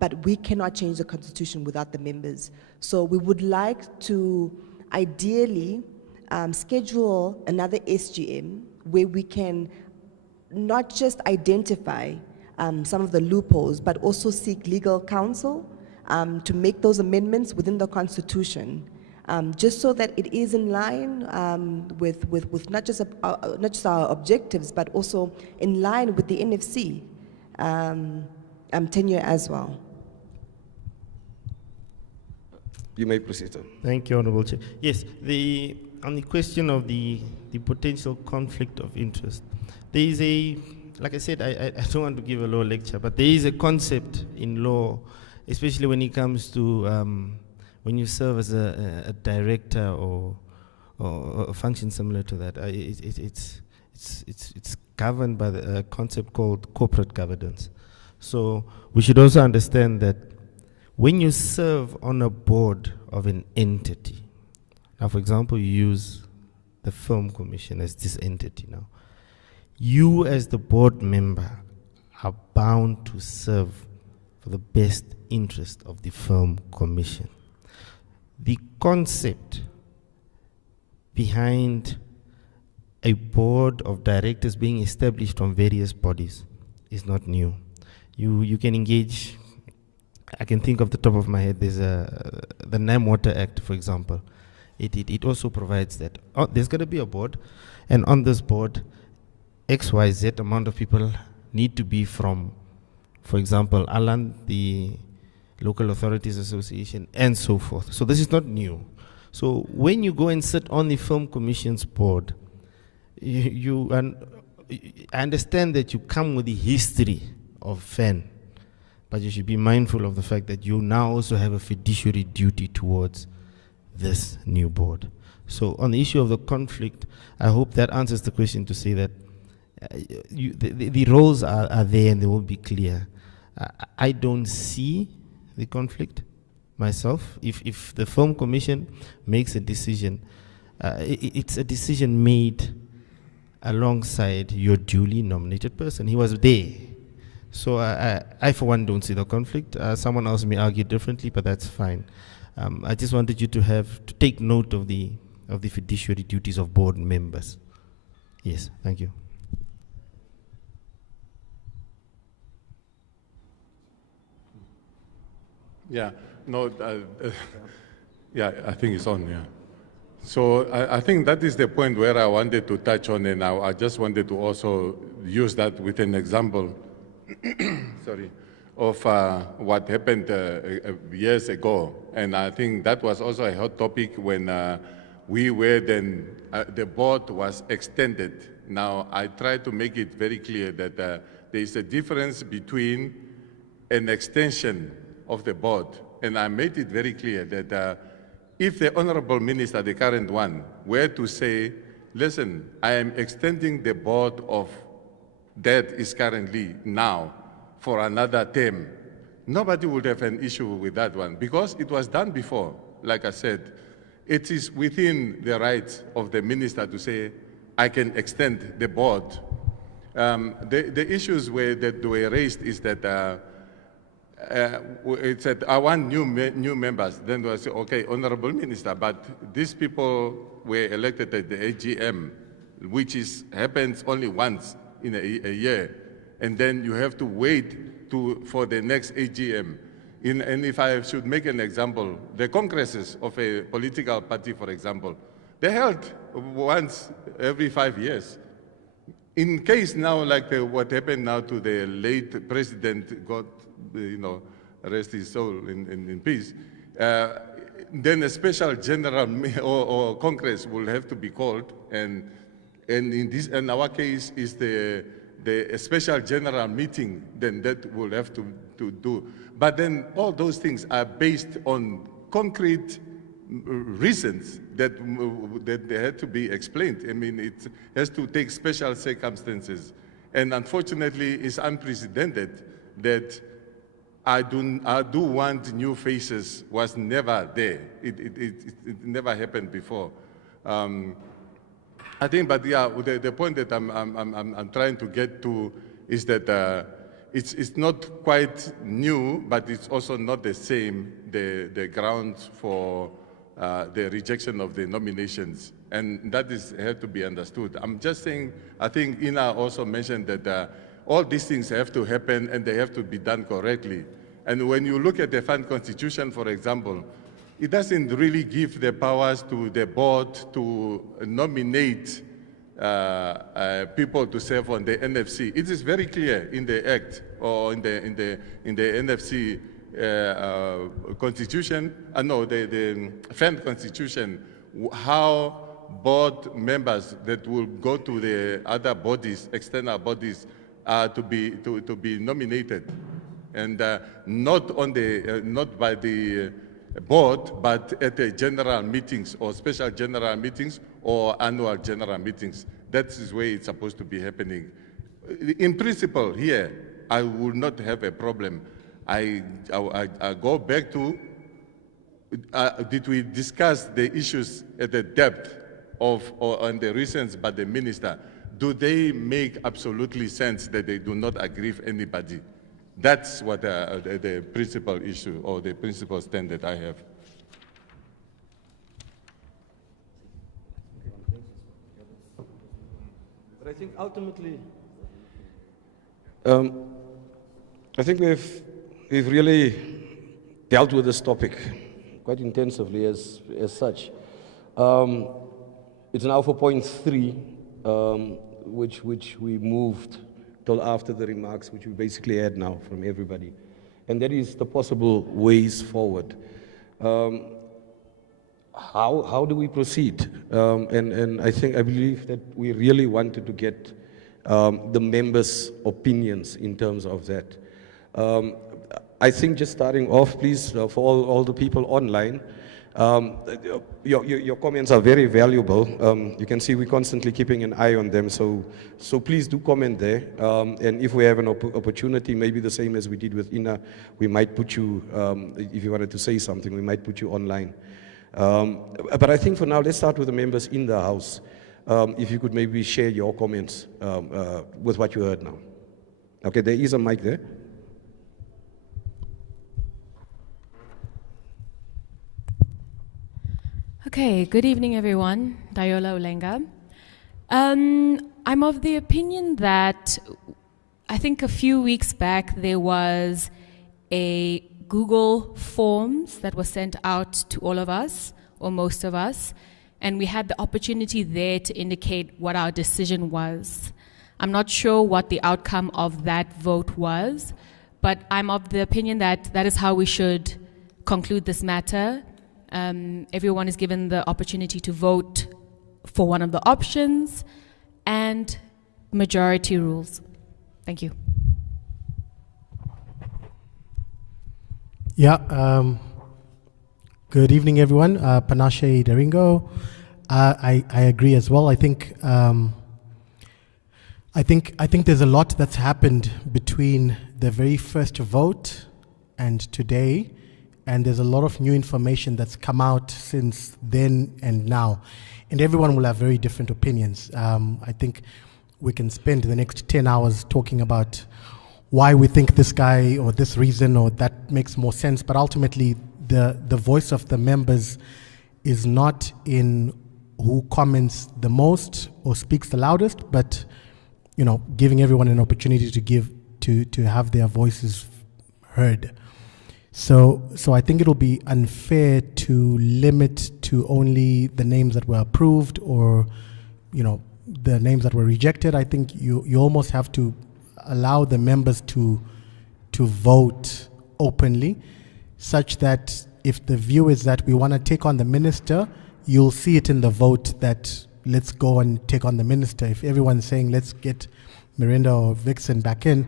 But we cannot change the Constitution without the members. So we would like to ideally schedule another SGM where we can not just identify some of the loopholes, but also seek legal counsel to make those amendments within the Constitution, just so that it is in line with not just our objectives, but also in line with the NFC tenure as well. You may proceed, sir. Thank you, Honorable Chair. Yes, on the question of the potential conflict of interest, there is like I said, I don't want to give a law lecture, but there is a concept in law, especially when it comes to when you serve as a director or a function similar to that. It's governed by a concept called corporate governance. So we should also understand that when you serve on a board of an entity, now for example, you use the Film Commission as this entity now, you as the board member are bound to serve for the best interest of the Film Commission. The concept behind a board of directors being established from various bodies is not new. You can engage, I can think off the top of my head, there's the NAM Water Act, for example. It also provides that. There's going to be a board, and on this board, XYZ amount of people need to be from, for example, ALAN, the Local Authorities Association, and so forth. So this is not new. So when you go and sit on the Film Commission's board, I understand that you come with the history of FEN, but you should be mindful of the fact that you now also have a fiduciary duty towards this new board. So on the issue of the conflict, I hope that answers the question to say that the roles are there and they will be clear. I don't see the conflict myself. If the Film Commission makes a decision, it's a decision made alongside your duly nominated person. He was there. So I for one, don't see the conflict. Someone else may argue differently, but that's fine. I just wanted you to take note of the fiduciary duties of board members. Yes, thank you. Yeah, no, yeah, I think it's on, yeah. So I think that is the point where I wanted to touch on, and I just wanted to also use that with an example, sorry, of what happened years ago. And I think that was also a hot topic when we were then, the board was extended. Now, I try to make it very clear that there is a difference between an extension of the board, and I made it very clear that if the Honorable Minister, the current one, were to say, listen, I am extending the board of that is currently now for another term, nobody would have an issue with that one because it was done before. Like I said, it is within the rights of the minister to say, I can extend the board. The issues that were raised is that it said, I want new members. Then they say, okay, Honorable Minister, but these people were elected at the AGM, which happens only once in a year. And then you have to wait for the next AGM. And if I should make an example, the congresses of a political party, for example, they're held once every 5 years. In case now, like what happened now to the late president, God, rest his soul in peace, then a special general or congress will have to be called, and in our case is the special general meeting, then that will have to do. But then all those things are based on concrete reasons that they had to be explained. I mean, it has to take special circumstances. And unfortunately, it's unprecedented that I do want new faces was never there. It never happened before. I think, but yeah, the point that I'm trying to get to is that it's not quite new, but it's also not the same, the grounds for the rejection of the nominations. And that has to be understood. I'm just saying, I think Ina also mentioned that all these things have to happen and they have to be done correctly. And when you look at the fund constitution, for example, it doesn't really give the powers to the board to nominate people to serve on the NFC. It is very clear in the Act or in the NFC constitution, the fund constitution, how board members that will go to the other bodies, external bodies, to be nominated, and not by the board, but at the general meetings or special general meetings or annual general meetings. That is where it's supposed to be happening. In principle, here, I will not have a problem. I go back to, did we discuss the issues at the depth on the reasons by the minister? Do they make absolutely sense that they do not agree with anybody? That's what the principal issue or the principal stand that I have. But I think ultimately, I think we've really dealt with this topic quite intensively as such. It's now for point 3, which we moved till after the remarks, which we basically had now from everybody. And that is the possible ways forward. How do we proceed? And I believe that we really wanted to get the members' opinions in terms of that. I think just starting off, please, for all the people online, your comments are very valuable. You can see we're constantly keeping an eye on them, so please do comment there. And if we have an opportunity, maybe the same as we did with Ina, we might put you, if you wanted to say something, we might put you online. But I think for now, let's start with the members in the House. If you could maybe share your comments with what you heard now. Okay, there is a mic there. Okay, good evening, everyone. Dayola Ulenga. I'm of the opinion that I think a few weeks back there was a Google Forms that was sent out to all of us, or most of us, and we had the opportunity there to indicate what our decision was. I'm not sure what the outcome of that vote was, but I'm of the opinion that that is how we should conclude this matter. Everyone is given the opportunity to vote for one of the options, and majority rules. Thank you. Yeah. Good evening, everyone. Panache Daringo. I agree as well. I think there's a lot that's happened between the very first vote and today, and there's a lot of new information that's come out since then and now, and everyone will have very different opinions. I think we can spend the next 10 hours talking about why we think this guy or this reason or that makes more sense, but ultimately the voice of the members is not in who comments the most or speaks the loudest, but giving everyone an opportunity to have their voices heard. So I think it'll be unfair to limit to only the names that were approved or the names that were rejected. I think you almost have to allow the members to vote openly, such that if the view is that we want to take on the minister, you'll see it in the vote that let's go and take on the minister. If everyone's saying let's get Miranda or Vixen back in,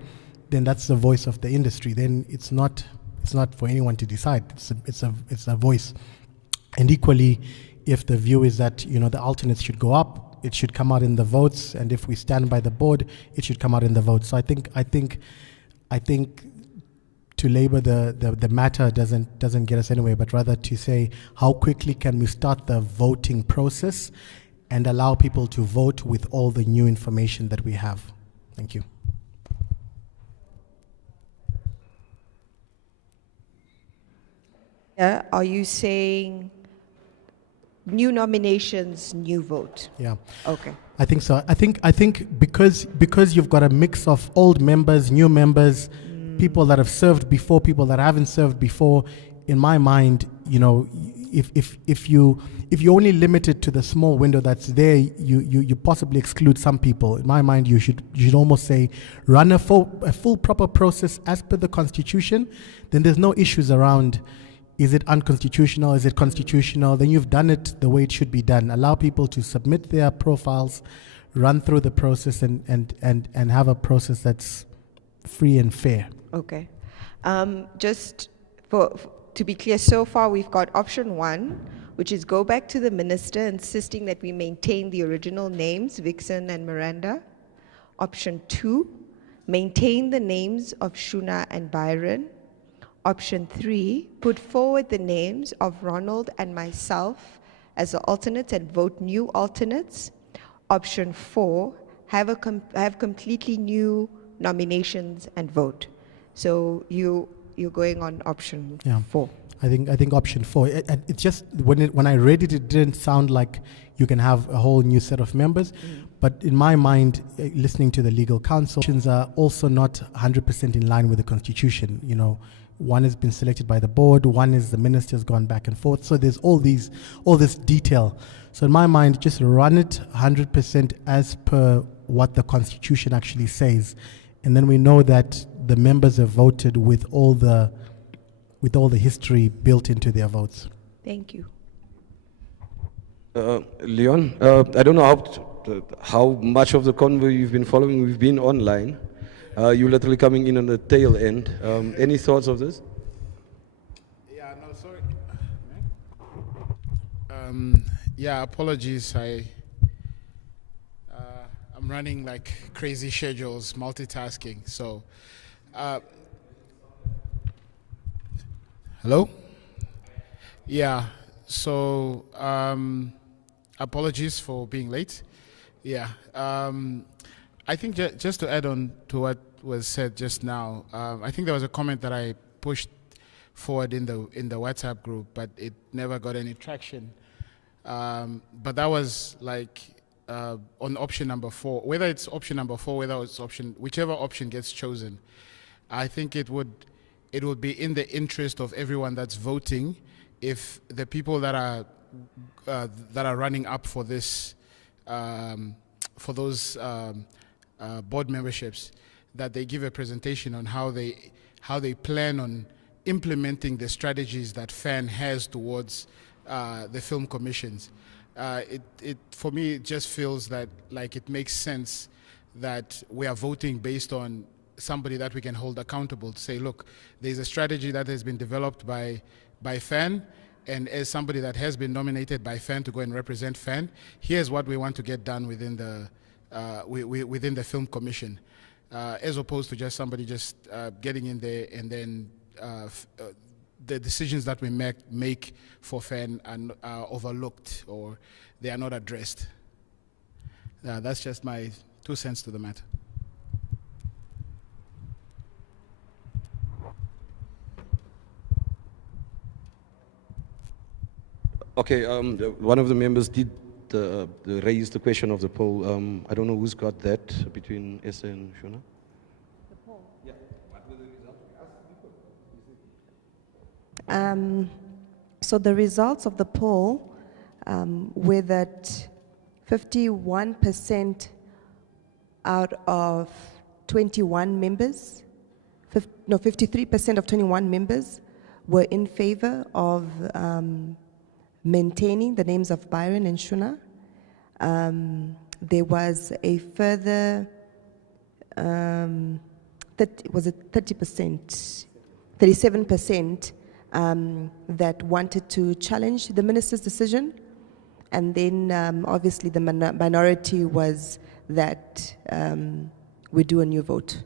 then that's the voice of the industry. Then it's not for anyone to decide. It's a voice. And equally, if the view is that the alternates should go up, it should come out in the votes. And if we stand by the board, it should come out in the votes. So I think to labor the matter doesn't get us anywhere, but rather to say how quickly can we start the voting process and allow people to vote with all the new information that we have. Thank you. Are you saying new nominations, new vote? Yeah. Okay. I think so. I think because you've got a mix of old members, new members, people that have served before, people that haven't served before. In my mind, if you only limit it to the small window that's there, you possibly exclude some people. In my mind, you should almost say run a full proper process as per the Constitution. Then there's no issues around. Is it unconstitutional? Is it constitutional? Then you've done it the way it should be done. Allow people to submit their profiles, run through the process, and have a process that's free and fair. Okay. Just to be clear, so far we've got option 1, which is go back to the minister insisting that we maintain the original names, Vixen and Miranda. Option 2, maintain the names of Shuna and Byron. Option 3, put forward the names of Ronald and myself as the alternates and vote new alternates. Option 4, have completely new nominations and vote. So you're going on option 4. I think option 4. It just when I read it, it didn't sound like you can have a whole new set of members. But in my mind, listening to the legal counsel, options are also not 100% in line with the Constitution. One has been selected by the board, one is the minister's gone back and forth. So there's all this detail. So in my mind, just run it 100% as per what the Constitution actually says. And then we know that the members have voted with all the history built into their votes. Thank you. Leon, I don't know how much of the convo you've been following. We've been online. You're literally coming in on the tail end. Any thoughts of this? Yeah, no, sorry. Apologies. I'm running like crazy schedules, multitasking. So, hello? Yeah, so apologies for being late. Yeah, I think just to add on to what was said just now, I think there was a comment that I pushed forward in the WhatsApp group, but it never got any traction. But that was like on option number 4. Whether it's option number 4, whether it's whichever option gets chosen, I think it would be in the interest of everyone that's voting if the people that are running up for this for those board memberships, that they give a presentation on how how they plan on implementing the strategies that FAN has towards the film commissions. For me, it just feels that like it makes sense that we are voting based on somebody that we can hold accountable to say, look, there's a strategy that has been developed by FAN, and as somebody that has been nominated by FAN to go and represent FAN, here's what we want to get done within the film commission, as opposed to just somebody just getting in there and then the decisions that we make for FAN are overlooked or they are not addressed. That's just my 2 cents to the matter. Okay, one of the members did raise the question of the poll. I don't know who's got that between Esther and Shona. The poll? Yeah. So the results of the poll were that 51% out of 21 members, 53% of 21 members were in favor of maintaining the names of Byron and Shuna. There was a further, was it 30%, 37% that wanted to challenge the minister's decision. And then obviously the minority was that we do a new vote.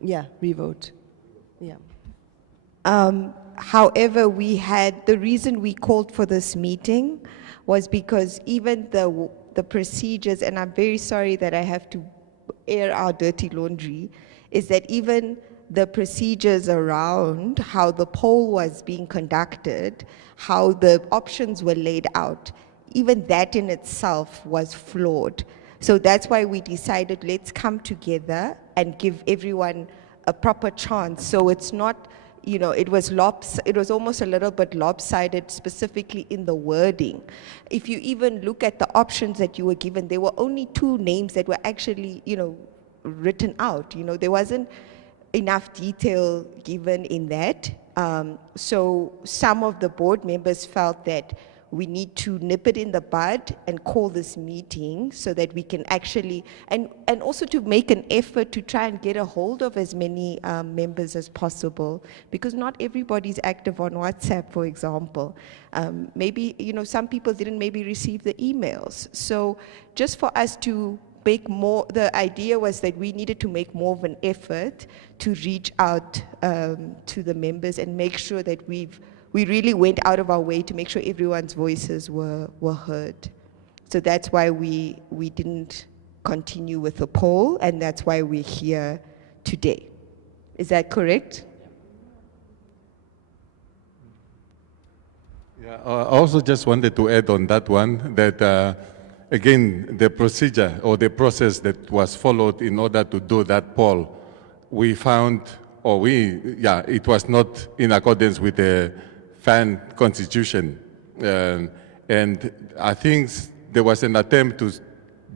Yeah, revote. Yeah. However, we had, the reason we called for this meeting was because even the procedures, and I'm very sorry that I have to air our dirty laundry, is that even the procedures around how the poll was being conducted, how the options were laid out, even that in itself was flawed. So that's why we decided, let's come together and give everyone a proper chance. So it's not, you know, it was almost a little bit lopsided, specifically in the wording. If you even look at the options that you were given, there were only 2 names that were actually, you know, written out. You know, there wasn't enough detail given in that. So some of the board members felt that we need to nip it in the bud and call this meeting so that we can actually, and also to make an effort to try and get a hold of as many members as possible, because not everybody's active on WhatsApp, for example. Maybe, you know, some people didn't maybe receive the emails. So just for us to make more, the idea was that we needed to make more of an effort to reach out to the members and make sure that we really went out of our way to make sure everyone's voices were heard. So that's why we didn't continue with the poll, and that's why we're here today. Is that correct? Yeah, I also just wanted to add on that one that, again, the procedure or the process that was followed in order to do that poll, we found, it was not in accordance with the FAN constitution. And I think there was an attempt to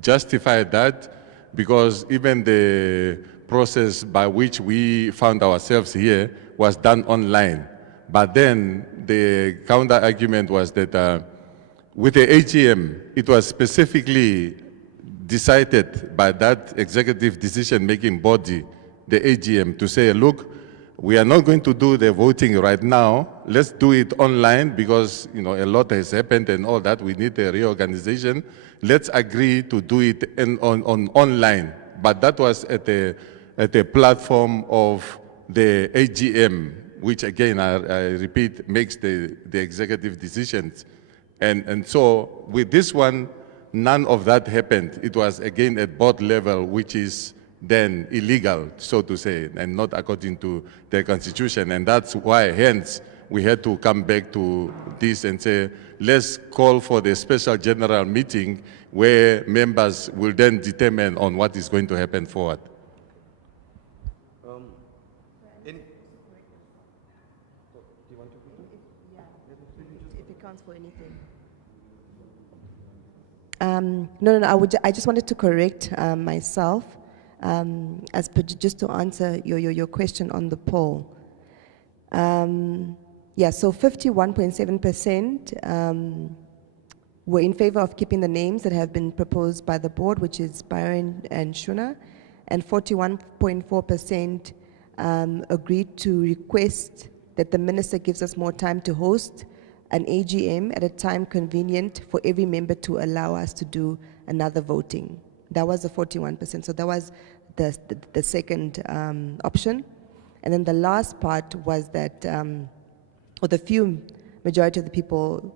justify that because even the process by which we found ourselves here was done online. But then the counter argument was that with the AGM, it was specifically decided by that executive decision-making body, the AGM, to say, look, we are not going to do the voting right now. Let's do it online because, you know, a lot has happened and all that. We need a reorganization. Let's agree to do it on online. But that was at the platform of the AGM, which again, I repeat, makes the executive decisions. And so with this one, none of that happened. It was again at board level, which is then illegal, so to say, and not according to the constitution. And that's why, hence, we had to come back to this and say, let's call for the special general meeting where members will then determine on what is going to happen forward. If it counts for anything. No. I just wanted to correct myself, just to answer your question on the poll. So 51.7% were in favor of keeping the names that have been proposed by the board, which is Byron and Shuna, and 41.4% agreed to request that the minister gives us more time to host an AGM at a time convenient for every member to allow us to do another voting. That was the 41%. So that was the second option. And then the last part was that, majority of the people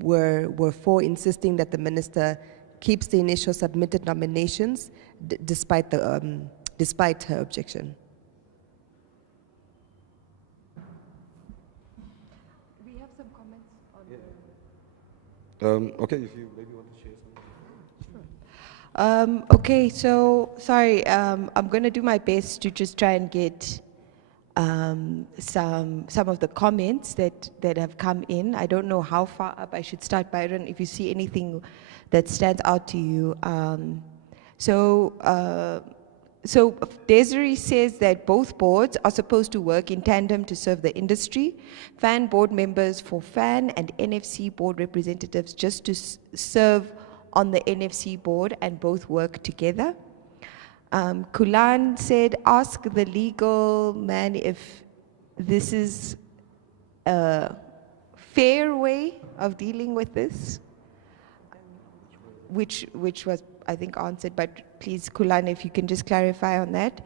were for insisting that the minister keeps the initial submitted nominations despite her objection. We have some comments on okay, if you maybe want to share something. Okay, so sorry, I'm going to do my best to just try and get some of the comments that have come in. I don't know how far up I should start, Byron, if you see anything that stands out to you. So Desiree says that both boards are supposed to work in tandem to serve the industry. FAN board members for FAN and NFC board representatives just to serve on the NFC board and both work together. Kulan said, ask the legal man if this is a fair way of dealing with this, which was, I think, answered, but please, Kulan, if you can just clarify on that.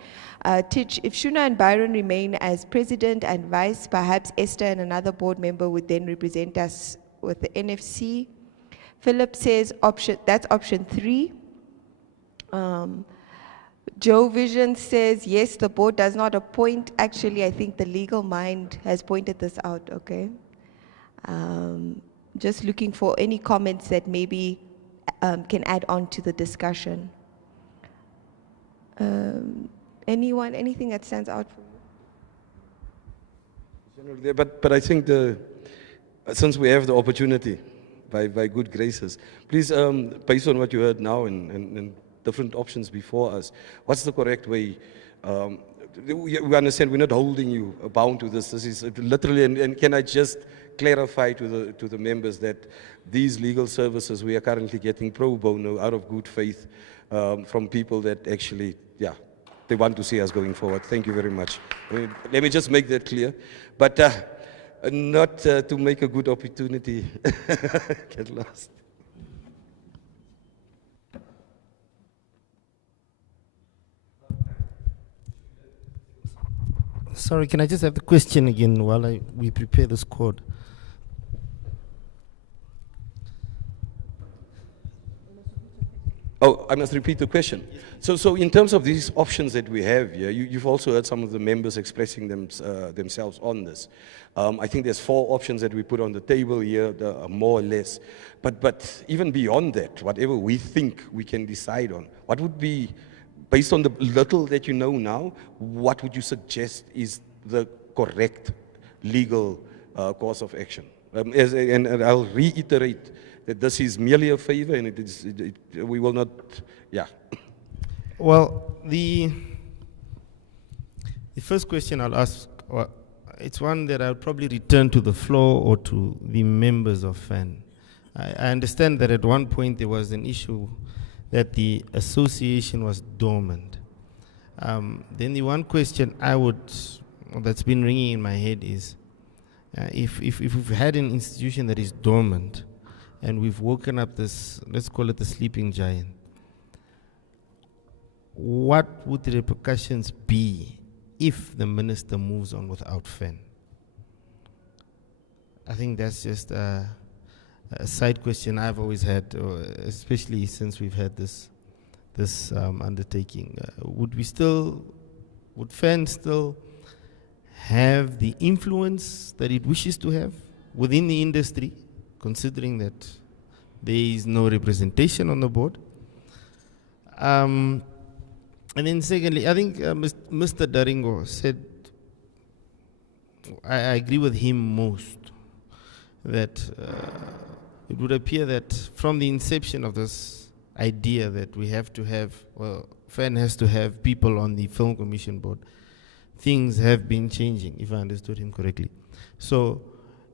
Titch, if Shuna and Byron remain as president and vice, perhaps Esther and another board member would then represent us with the NFC. Philip says that's option 3. Joe Vision says, yes, the board does not appoint. Actually, I think the legal mind has pointed this out, okay? Just looking for any comments that maybe can add on to the discussion. Anyone, anything that stands out for you? But I think since we have the opportunity, by good graces, please, based on what you heard now and different options before us, what's the correct way? We understand we're not holding you bound to this. This is literally, and can I just clarify to the members that these legal services we are currently getting pro bono out of good faith from people that actually, they want to see us going forward. Thank you very much. Let me just make that clear. But not to make a good opportunity get lost. Sorry, can I just have the question again while we prepare this code? Oh, I must repeat the question. So in terms of these options that we have here, you've also heard some of the members expressing themselves on this. I think there's 4 options that we put on the table here, more or less. But even beyond that, whatever we think we can decide on, what would be, based on the little that you know now, what would you suggest is the correct legal course of action? And I'll reiterate that this is merely a favor, and we will not, Well, the first question I'll ask, it's one that I'll probably return to the floor or to the members of FAN. I understand that at one point there was an issue that the association was dormant. Then the one question that's been ringing in my head is, if we've had an institution that is dormant, and we've woken up this, let's call it the sleeping giant, what would the repercussions be if the minister moves on without FAN? I think that's just a side question I've always had, especially since we've had this undertaking. Would FAN still have the influence that it wishes to have within the industry, considering that there is no representation on the board? And then secondly, I think Mr. Daringo said, I agree with him most, that it would appear that from the inception of this idea that we have to have, well, FAN has to have people on the Film Commission board, things have been changing, if I understood him correctly. So,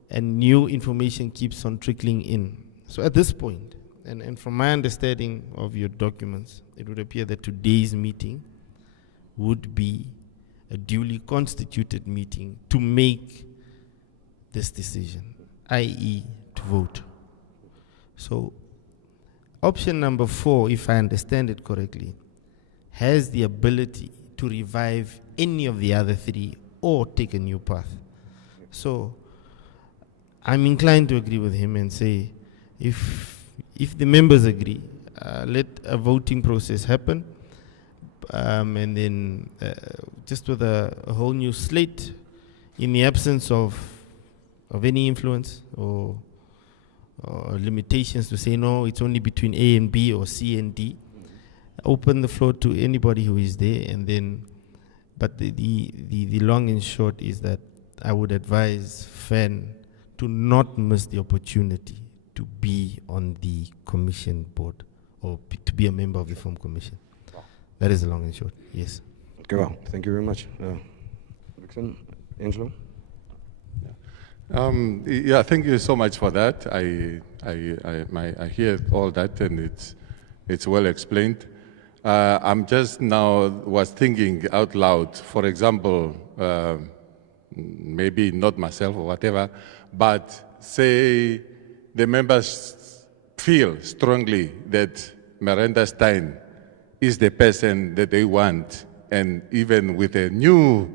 and new information keeps on trickling in. So at this point, and from my understanding of your documents, it would appear that today's meeting would be a duly constituted meeting to make this decision, i.e. to vote. So option number 4, if I understand it correctly, has the ability to revive any of the other 3 or take a new path. So I'm inclined to agree with him and say, if the members agree, let a voting process happen, and then just with a whole new slate, in the absence of any influence or limitations to say no, it's only between A and B or C and D. Open the floor to anybody who is there, and then. But the long and short is that I would advise FAN to not miss the opportunity to be on the commission board or to be a member of the Film Commission. That is the long and short. Yes. Okay, well, thank you very much. Vixen, Angelo? Yeah, thank you so much for that. I hear all that, and it's well explained. I'm just now was thinking out loud. For example, maybe not myself or whatever, but say the members feel strongly that Miranda Stein is the person that they want, and even with a new,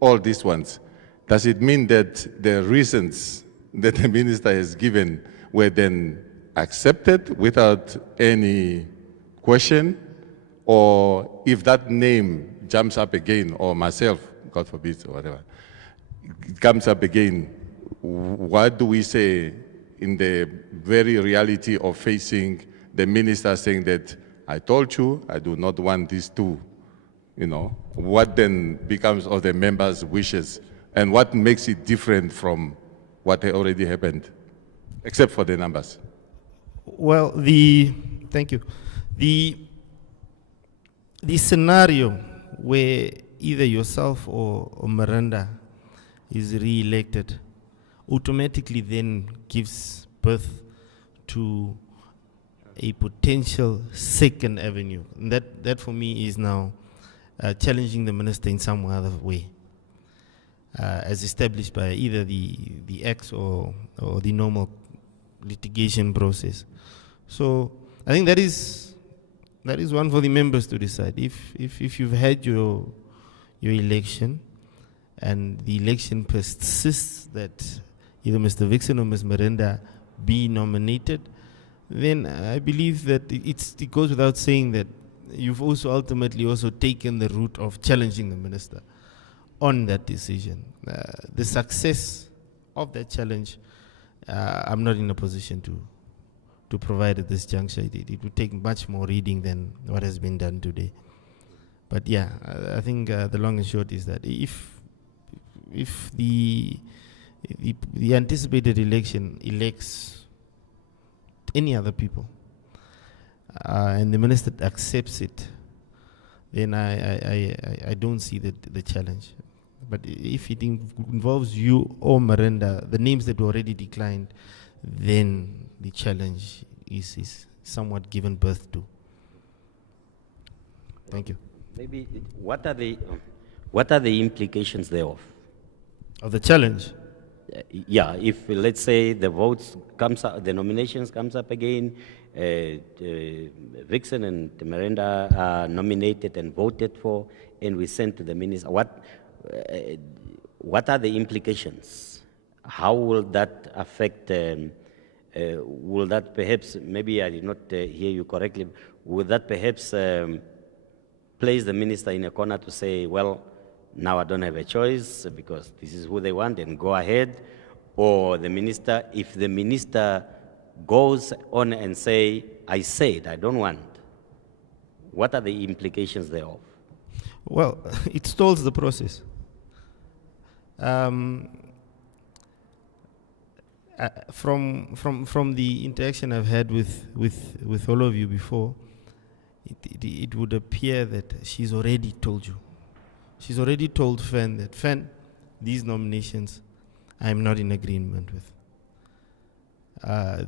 all these ones, does it mean that the reasons that the minister has given were then accepted without any question? Or if that name jumps up again, or myself, God forbid, or whatever, it comes up again, what do we say in the very reality of facing the minister saying that, I told you, I do not want these two, you know? What then becomes of the members' wishes? And what makes it different from what had already happened, except for the numbers? Well, thank you. The scenario where either yourself or Miranda is re-elected automatically then gives birth to a potential second avenue. And that for me is now challenging the minister in some other way, as established by either the acts or the normal litigation process. So I think that is one for the members to decide. If you've had your election and the election persists that either Mr. Vixen or Ms. Miranda be nominated, then I believe that it goes without saying that you've also ultimately also taken the route of challenging the minister on that decision. The success of that challenge, I'm not in a position to provide at this juncture. It would take much more reading than what has been done today. But yeah, I think the long and short is that if the anticipated election elects any other people, and the minister accepts it, then I don't see the challenge. But if it involves you or Miranda, the names that were already declined, then the challenge is somewhat given birth to. Thank you. Maybe what are the implications thereof? Of the challenge? Yeah, if let's say the votes comes up, the nominations comes up again, Vixen and Miranda are nominated and voted for, and we send to the minister. What are the implications? How will that affect? Will that perhaps, maybe I did not hear you correctly, will that perhaps place the minister in a corner to say, well, now I don't have a choice because this is who they want and go ahead? Or the minister, if the minister goes on and say, I said I don't want, what are the implications thereof? Well, it stalls the process. from the interaction I've had with all of you before, it would appear that she's already told you. She's already told Fan that, Fan, these nominations I'm not in agreement with.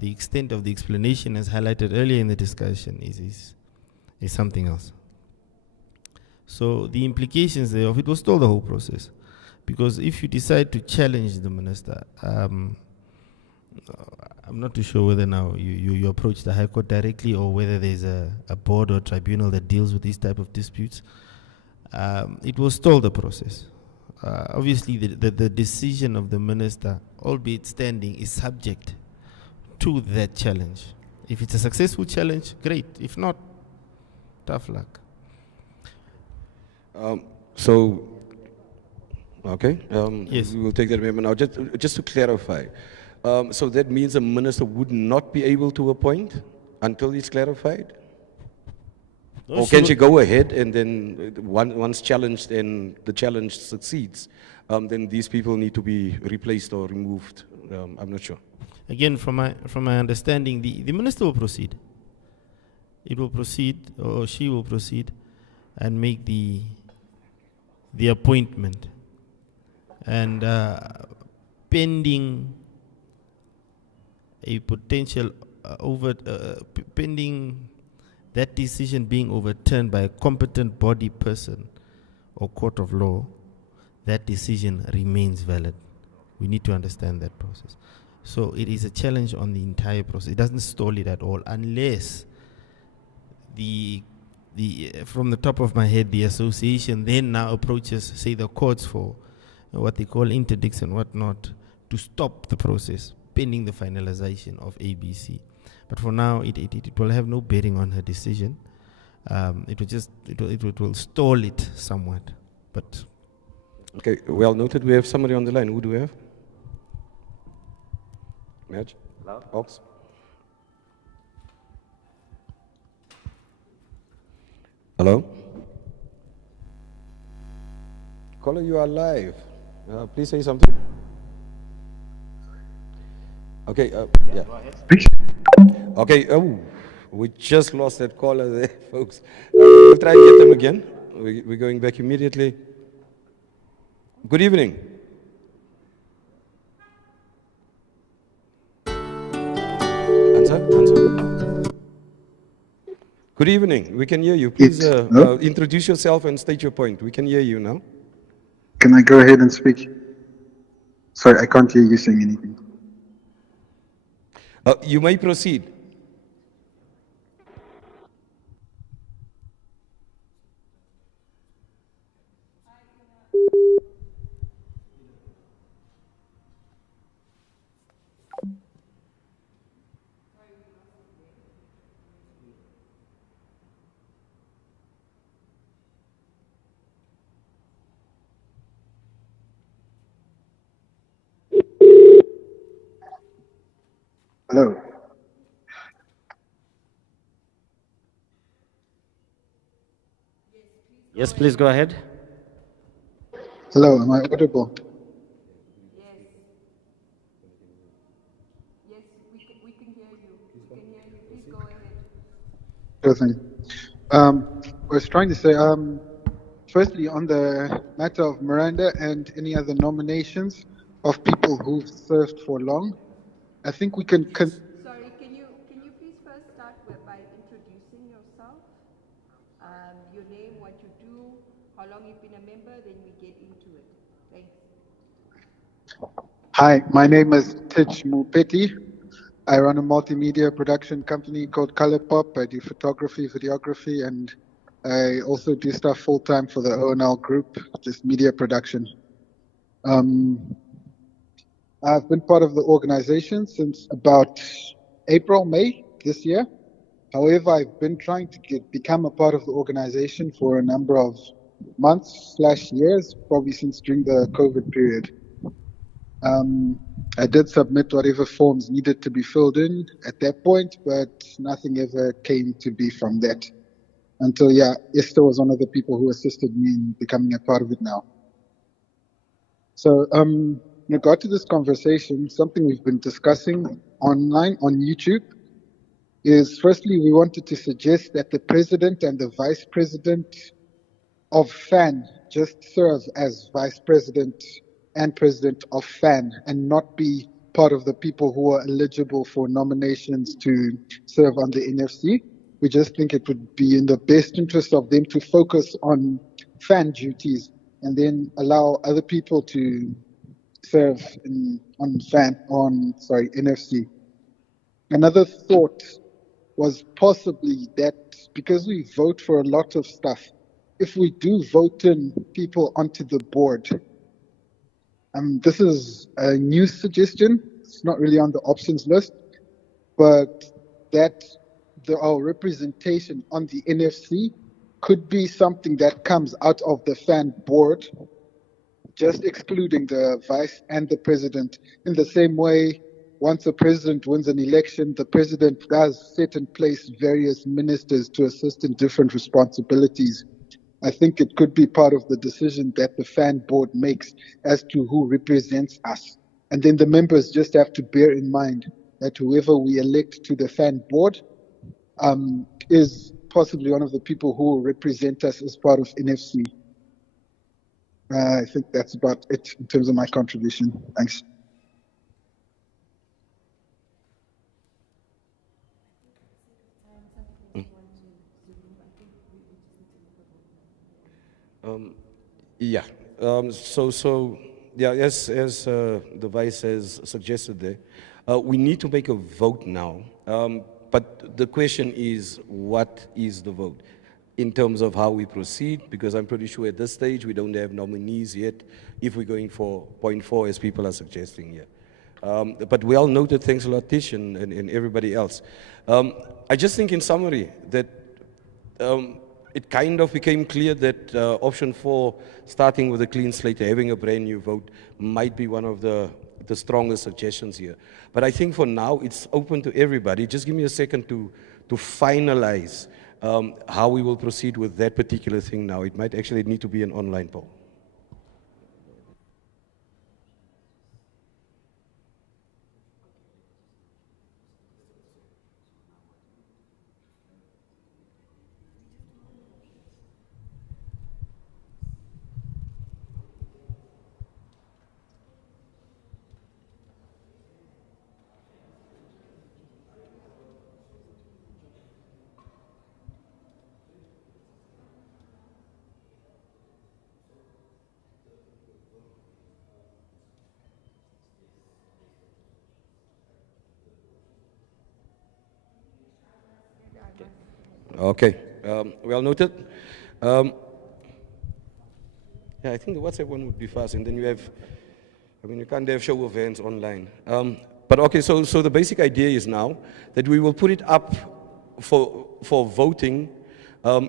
The extent of the explanation, as highlighted earlier in the discussion, is something else. So the implications thereof, it will stall the whole process. Because if you decide to challenge the minister, I'm not too sure whether now you approach the High Court directly or whether there's a board or tribunal that deals with these type of disputes. It will stall the process. Obviously, the decision of the minister, albeit standing, is subject to that challenge. If it's a successful challenge, great. If not, tough luck. Okay. Yes. We will take that amendment now. Just to clarify, so that means the minister would not be able to appoint until it's clarified? No, Or can she go ahead and then once challenged and the challenge succeeds, then these people need to be replaced or removed? I'm not sure. Again, from my understanding, the minister will proceed. It will proceed, or she will proceed, and make the appointment. And pending a potential pending that decision being overturned by a competent body person or court of law, that decision remains valid. We need to understand that process. So it is a challenge on the entire process. It doesn't stall it at all, unless from the top of my head, the association then now approaches, say, the courts for what they call interdicts and whatnot, to stop the process pending the finalization of ABC. But for now, it will have no bearing on her decision. It will stall it somewhat. But okay, well noted. We have somebody on the line. Who do we have? Match? Ox? Hello? Caller, you are live. Please say something. Okay, yeah. Okay, we just lost that caller there, folks. We'll try and get them again. We're going back immediately. Good evening. Answer. Good evening. We can hear you. Please introduce yourself and state your point. We can hear you now. Can I go ahead and speak? Sorry, I can't hear you saying anything. You may proceed. Hello. Yes, please go ahead. Hello, am I audible? Yes, we can hear you. We can hear you. Please go ahead. Sure thing. I was trying to say, firstly, on the matter of Miranda and any other nominations of people who've served for long, I think we can. Sorry, can you please first start by introducing yourself, your name, what you do, how long you've been a member, then we get into it. Thanks. Hi, my name is Tich Mupeti. I run a multimedia production company called Color Pop. I do photography, videography, and I also do stuff full time for the ONL group, just media production. I've been part of the organization since about April, May this year. However, I've been trying to become a part of the organization for a number of months/years, probably since during the COVID period. I did submit whatever forms needed to be filled in at that point, but nothing ever came to be from that. Until, Esther was one of the people who assisted me in becoming a part of it now. So, in regard to this conversation, something we've been discussing online on YouTube is, firstly, we wanted to suggest that the president and the vice president of FAN just serve as vice president and president of FAN and not be part of the people who are eligible for nominations to serve on the NFC. We just think it would be in the best interest of them to focus on FAN duties and then allow other people to serve on NFC. Another thought was possibly that because we vote for a lot of stuff, if we do vote in people onto the board, this is a new suggestion, it's not really on the options list, but that our representation on the NFC could be something that comes out of the FAN board, just excluding the vice and the president. In the same way, once a president wins an election, the president does set in place various ministers to assist in different responsibilities. I think it could be part of the decision that the FAN board makes as to who represents us. And then the members just have to bear in mind that whoever we elect to the FAN board is possibly one of the people who will represent us as part of NFC. I think that's about it in terms of my contribution. Thanks. Yeah. As the Vice has suggested there, we need to make a vote now. But the question is, what is the vote in terms of how we proceed? Because I'm pretty sure at this stage we don't have nominees yet if we're going for point 4 as people are suggesting here. But well noted, thanks a lot, Tish, and everybody else. I just think in summary that it kind of became clear that option 4, starting with a clean slate, having a brand new vote, might be one of the strongest suggestions here. But I think for now it's open to everybody. Just give me a second to finalize how we will proceed with that particular thing now. It might actually need to be an online poll. Okay, well noted. Yeah, I think the WhatsApp one would be fast, and then you have, I mean, you can't have show of hands online. But okay, so the basic idea is now that we will put it up for voting,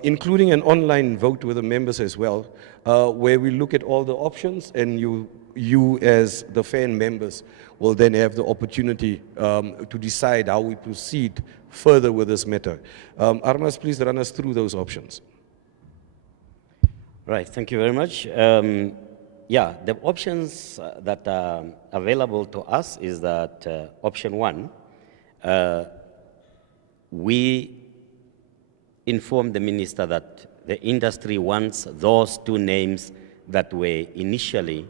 including an online vote with the members as well, where we look at all the options, and you as the FAN members will then have the opportunity to decide how we proceed further with this matter. Armas, please run us through those options. Right, thank you very much. Yeah, the options that are available to us is that option 1, we inform the minister that the industry wants those 2 names that were initially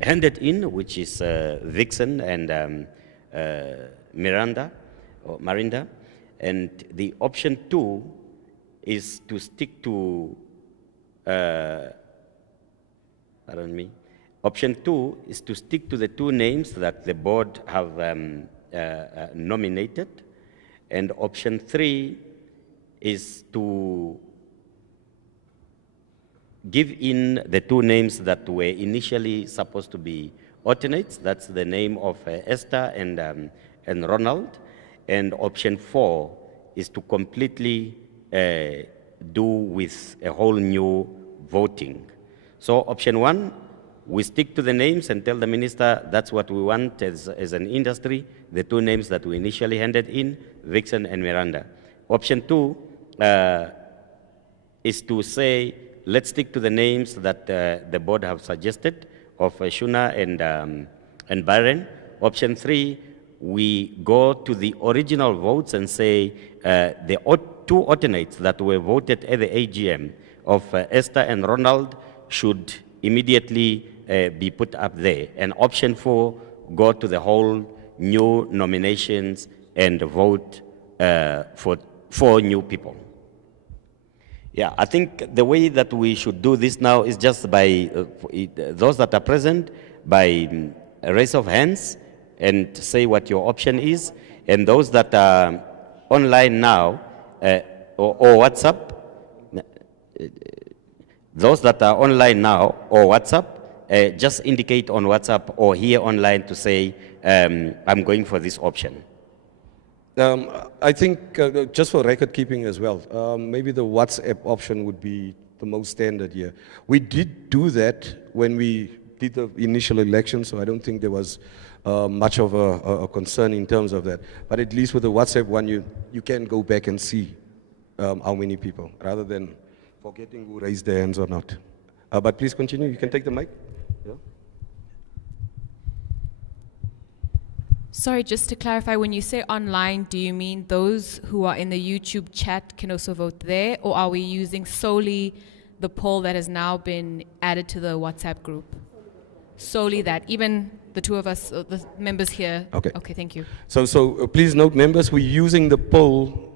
handed in, which is Vixen and Marinda, and the option 2 is to stick to, pardon me, option 2 is to stick to the 2 names that the board have nominated, and option 3 is to give in the 2 names that were initially supposed to be alternates. That's the name of Esther and Ronald. And option 4 is to completely do with a whole new voting. So option 1, we stick to the names and tell the minister that's what we want as an industry, the 2 names that we initially handed in, Vixen and Miranda. Option 2 is to say, let's stick to the names that the board have suggested, of Shuna and Byron. Option 3, we go to the original votes and say the two alternates that were voted at the AGM of Esther and Ronald should immediately be put up there. And option 4, go to the whole new nominations and vote for 4 new people. Yeah, I think the way that we should do this now is just by those that are present, by a raise of hands and say what your option is, and those that are online now or WhatsApp, those that are online now or WhatsApp, just indicate on WhatsApp or here online to say, I'm going for this option. I think just for record keeping as well, maybe the WhatsApp option would be the most standard here. We did do that when we did the initial election, so I don't think there was much of a concern in terms of that. But at least with the WhatsApp one, you can go back and see how many people, rather than forgetting who raised their hands or not. But please continue. You can take the mic. Yeah. Sorry, just to clarify, when you say online, do you mean those who are in the YouTube chat can also vote there, or are we using solely the poll that has now been added to the WhatsApp group? Solely that, even the two of us, the members here. Okay. Okay, thank you. So please note, members, we're using the poll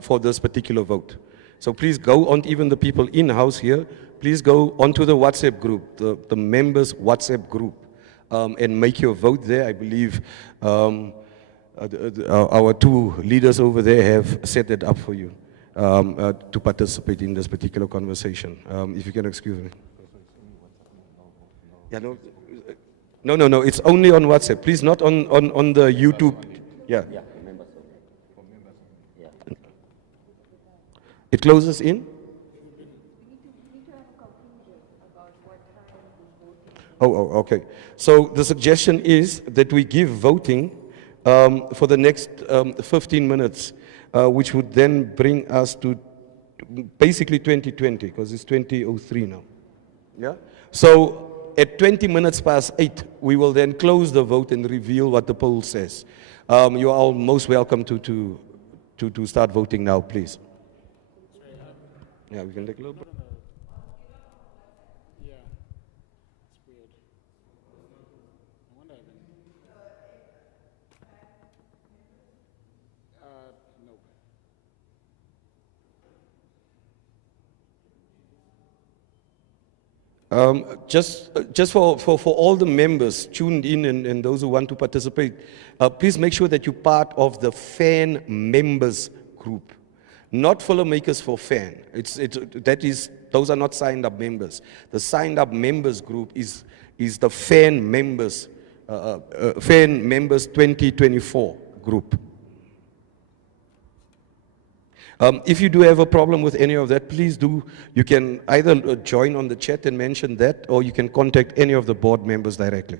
for this particular vote. So please go on, even the people in-house here, please go onto the WhatsApp group, the members' WhatsApp group, and make your vote there. I believe our 2 leaders over there have set it up for you to participate in this particular conversation. If you can excuse me. Yeah, no, it's only on WhatsApp. Please, not on the YouTube. Yeah. It closes in? Oh, okay. So the suggestion is that we give voting for the next 15 minutes, which would then bring us to basically 2020, because it's 2003 now. Yeah. So at 20 minutes past 8, we will then close the vote and reveal what the poll says. You are all most welcome to start voting now, please. Yeah, we can take a little bit. Yeah, it's weird. I wonder no. Just for all the members tuned in and those who want to participate, please make sure that you're part of the fan members group. Not Filmmakers for fan. Those are not signed up members. The signed up members group is the fan members 2024 group. If you do have a problem with any of that, please do. You can either join on the chat and mention that, or you can contact any of the board members directly.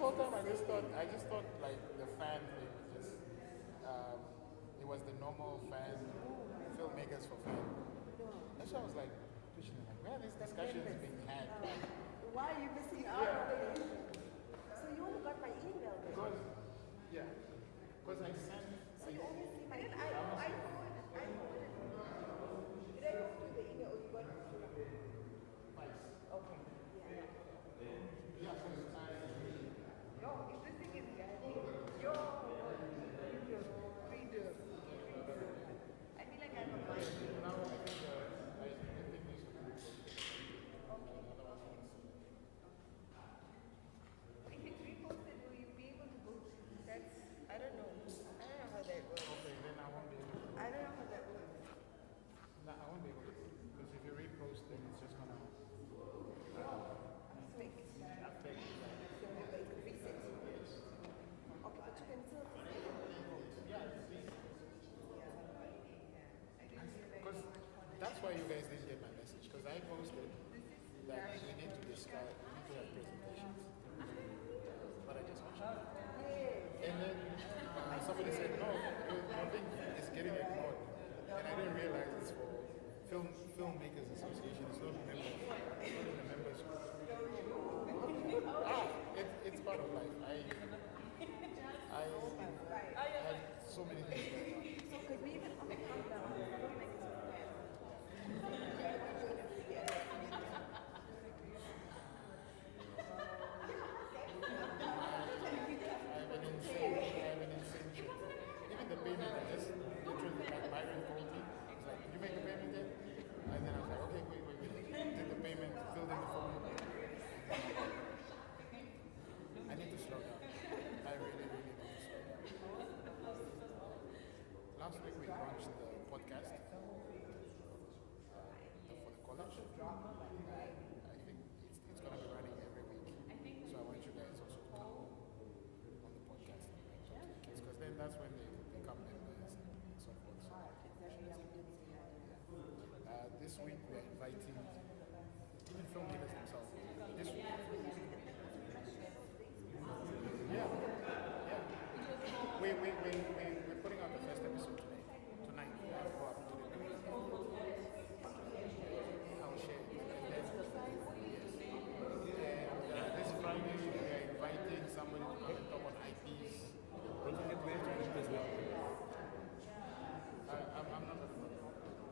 whole time I just thought like the fan thing was just it was the normal fan filmmakers for fan. That's why I was like pushing it, like where are these discussions being had? Why are you missing out on it? So you only got my email then? Because I sent. So you only see my email? I forwarded. Did I go through the email or you got it through? Okay. Yo, if this thing is gadgety, yo, redo. I feel like I'm a mind. Now I think we should do it. If it's reposted, will you be able to vote? That's, I don't know. I don't know how that works. Okay, then I won't be able to. I don't know how that works. No, I won't be able to. Because if you repost, then it's just gonna Fake. affect. Reset. Okay, but you can still Because that's why you guys didn't get my message. Because I posted that we need to discuss, we need to have presentations. But I just watched it. And then somebody said, no, your thing is getting ignored. And I didn't realize it's for Filmmakers Association. It's not members. It's not in the members group. It's part of life. I have so many things going on. So could we even on the countdown? I have an insane trip. Even the payment, I just literally, like, Byron called me. He's like, did you make the payment yet? And then I was like, okay, wait. Did the payment, filled in the form. I need to slow down. I really need to slow down. Last week we launched the podcast for the college. I think it's going to be running every week. So I want you guys also to come on the podcast and talk to the kids, because then that's when they become members and so forth. So, this week we are inviting even filmmakers themselves. This week. Yeah. We're putting out the first episode today. Tonight. I'll go up to the news. I'll share it. And then, and this Friday we are inviting somebody to come and talk on IPs. Don't forget to enter as well. I'm not going to do that.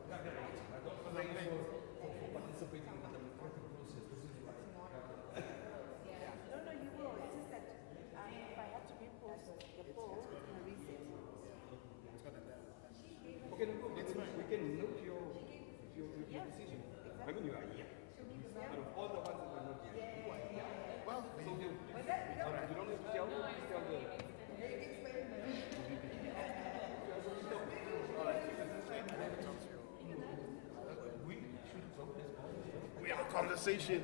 Because I'm late. For participating in the recruitment process, this is why. No, you will. It's just that if I have to repost the poll, it's going to reset. It's going to die. Okay, no, we can note your decision. I mean, you are here. Out of all the ones that are not here, who are here? Well, So you don't need to tell me, please tell the... We have a conversation.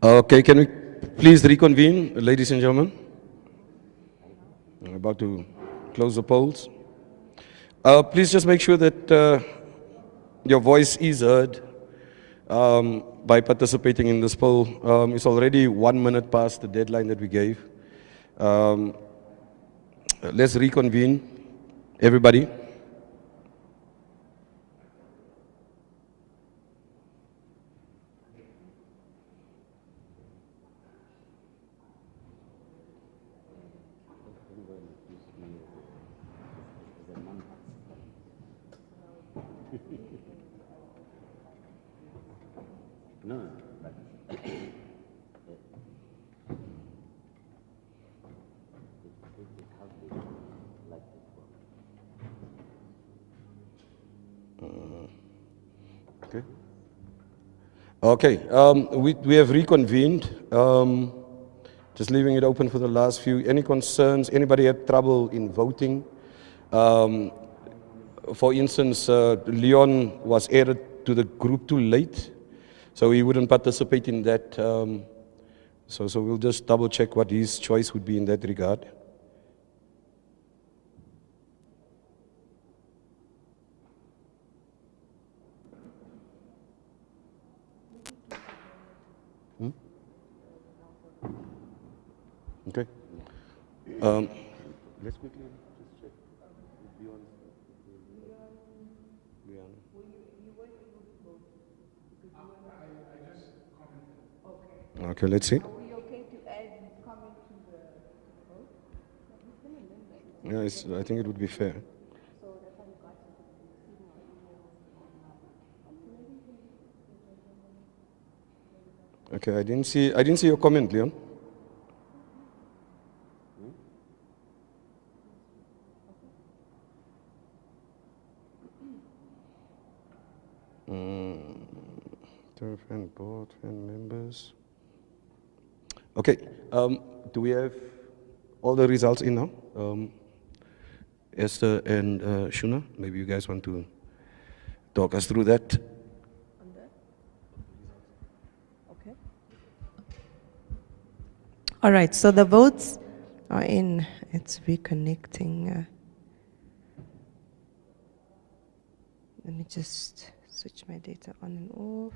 Okay, can we please reconvene, ladies and gentlemen? I'm about to close the polls. Please just make sure that your voice is heard by participating in this poll. It's already 1 minute past the deadline that we gave. Let's reconvene, everybody. Okay, we have reconvened. Just leaving it open for the last few. Any concerns? Anybody had trouble in voting? For instance, Leon was added to the group too late, so he wouldn't participate in that. So we'll just double check what his choice would be in that regard. Okay. Let's quickly just check. Okay, let's see. Yeah, I think it would be fair. Okay, I didn't see your comment, Leon. Fan board, fan members. Okay, do we have all the results in now? Esther and Shuna, maybe you guys want to talk us through that. Okay. All right, so the votes are in. It's reconnecting. Let me just switch my data on and off.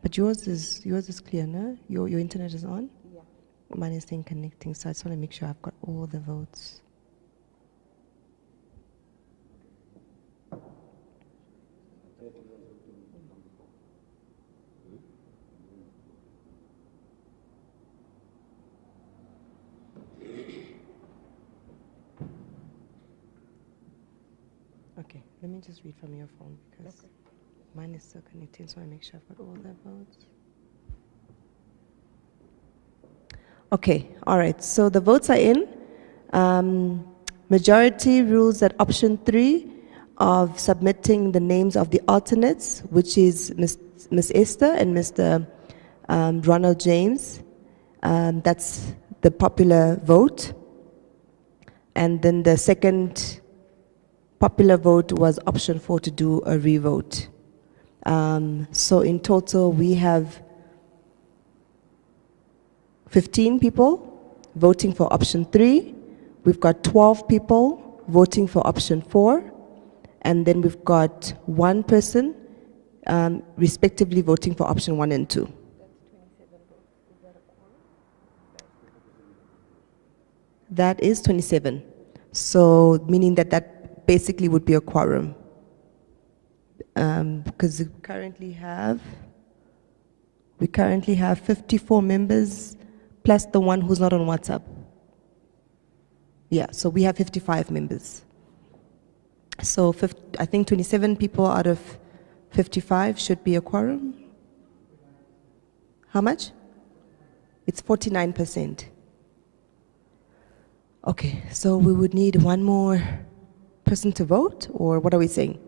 But yours is clear, no? Your internet is on? Yeah. Mine is saying connecting, so I just want to make sure I've got all the votes. Okay, let me just read from your phone because mine is still connecting, so I make sure I've got all the votes. Okay, all right, so the votes are in. Majority rules that option 3 of submitting the names of the alternates, which is Ms. Esther and Mr. Ronald James. That's the popular vote. And then the second popular vote was option 4 to do a revote. So in total, we have 15 people voting for option 3. We've got 12 people voting for option 4. And then we've got 1 person respectively voting for option 1 and 2. That is 27. So meaning that basically would be a quorum. Because we currently have 54 members plus the one who's not on WhatsApp. Yeah, so we have 55 members. So I think 27 people out of 55 should be a quorum. How much? It's 49%. Okay, so we would need one more person to vote, or what are we saying?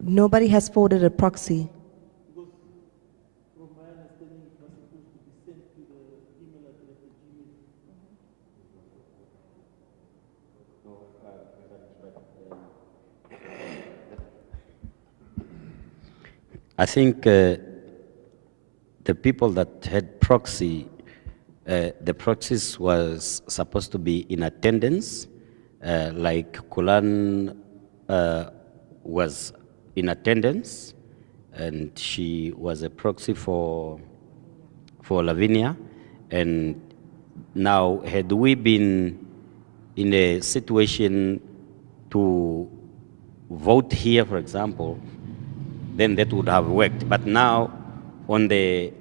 Nobody has forwarded a proxy. I think the people that had proxy, the proxies was supposed to be in attendance, like Kulan was in attendance, and she was a proxy for Lavinia. And now, had we been in a situation to vote here, for example, then that would have worked. But now, on the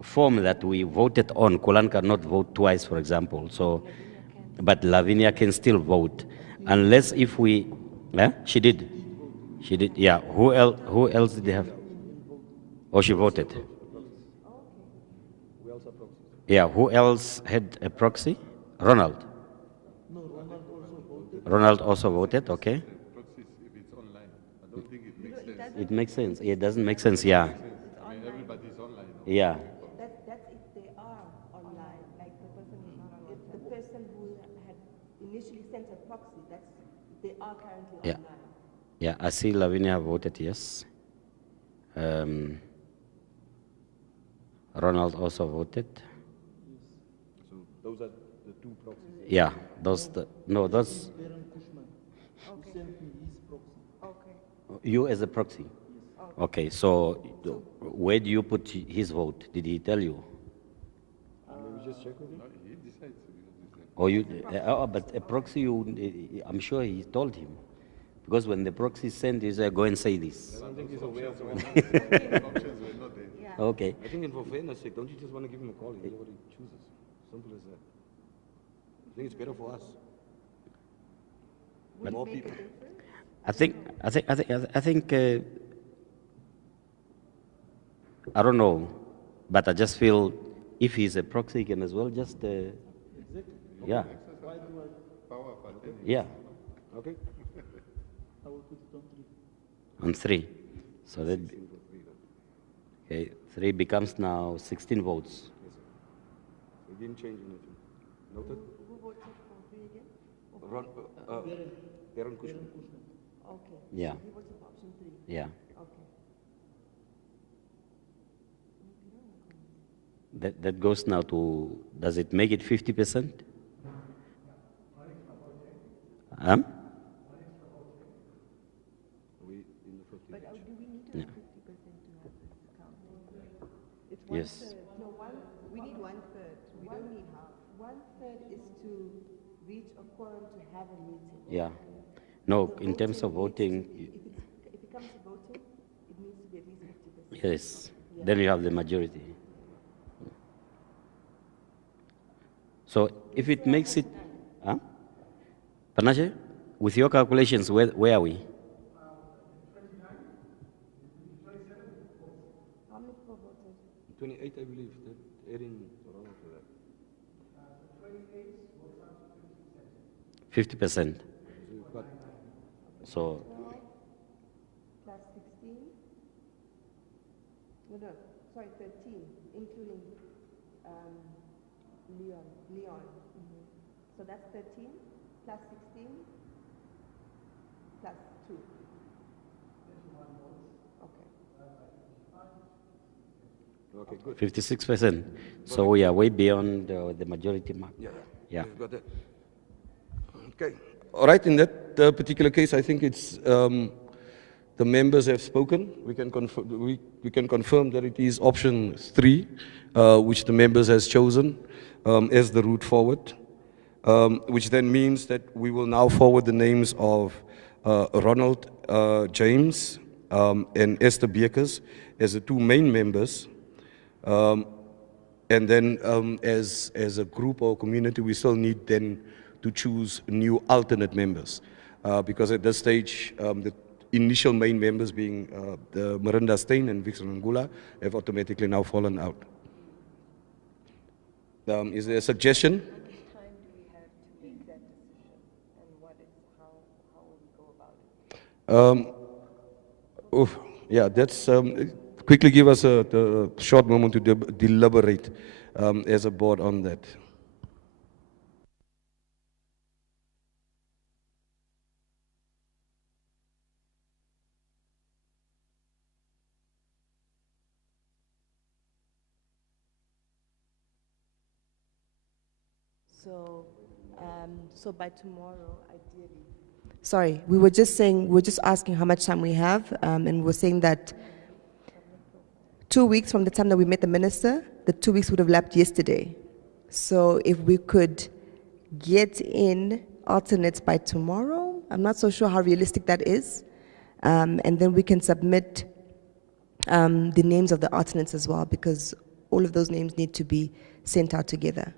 form that we voted on, Kulan cannot vote twice, for example. So, but Lavinia can still vote, unless if we, she did, yeah. Who else did they have? Oh, she voted. Yeah, who else had a proxy? Ronald. Ronald also voted, okay. It makes sense. It doesn't make sense, yeah. Everybody's online. Yeah. That's if they are online, like the person who's not online. The person who had initially sent a proxy, they are currently Yeah. online. Yeah, I see Lavinia voted yes. Ronald also voted. So those are the two proxies. Yeah, those. You as a proxy? Okay, so where do you put his vote? Did he tell you? Maybe just check with him. He decides. Or you, but a proxy, I'm sure he told him. Because when the proxy sent, he said, go and say this. I don't think he's aware of the Options were not there. Yeah. Okay. I think for fairness sake, don't you just want to give him a call? He's what he chooses. Simple as that. I think it's better for us. Would More it make people. a difference? I think, I don't know, but I just feel if he's a proxy, he can as well just, yeah. Yeah. Okay. On 3. So that, okay, 3 becomes now 16 votes. We didn't change anything. Noted? Who voted for 3 again? Darren Cushman. Okay. Yeah. So he voted for option 3. Yeah. Okay. That goes now to, does it make it 50%? But do we need to have 50% to have this count? It's one Yes. third. No, we need 1/3. We don't need half. 1/3 is to reach a quorum to have a meeting. Yeah. No, in terms of voting, If it comes to voting, it needs to be at least 50%. yes, then you have the majority. So if it makes it, Panache, with your calculations, where are we? How many people voted? 28, I believe. That Erin around for that. 50%. So, Plus 16? No, sorry, 13, including Leon. So that's 13 plus 16 plus 2. Okay. Okay, good. 56%. So we are way beyond the majority mark. Yeah. We've got that. Okay. All right. In that particular case, I think it's the members have spoken. We can confirm that it is option 3, which the members has chosen as the route forward. Which then means that we will now forward the names of Ronald James and Esther Beekers as the 2 main members. And then as a group or community, we still need then to choose new alternate members. Because at this stage, the initial main members being the Miranda Stein and Vixen Angula have automatically now fallen out. Is there a suggestion? How much time do we have to make that decision, and what Oh, yeah, that's quickly give us a short moment to deliberate as a board on that. So by tomorrow, ideally. Sorry, we were just saying, we were just asking how much time we have, and we were saying that 2 weeks from the time that we met the minister, the 2 weeks would have lapsed yesterday. So if we could get in alternates by tomorrow, I'm not so sure how realistic that is, and then we can submit the names of the alternates as well, because all of those names need to be sent out together.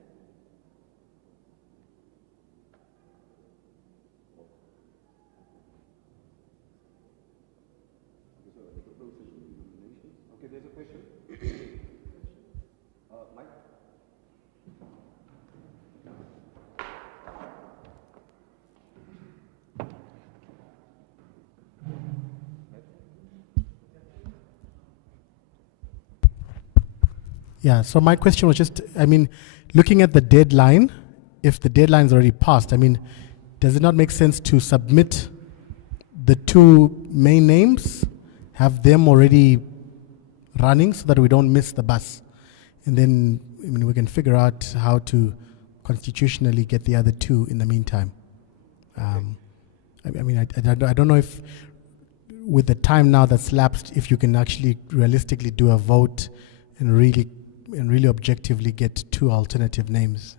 Yeah, so my question was just, I mean, looking at the deadline, if the deadline is already passed, I mean, does it not make sense to submit the 2 main names, have them already running so that we don't miss the bus? And then, I mean, we can figure out how to constitutionally get the other 2 in the meantime. I mean, I don't know if with the time now that's lapsed, if you can actually realistically do a vote and really objectively get 2 alternative names.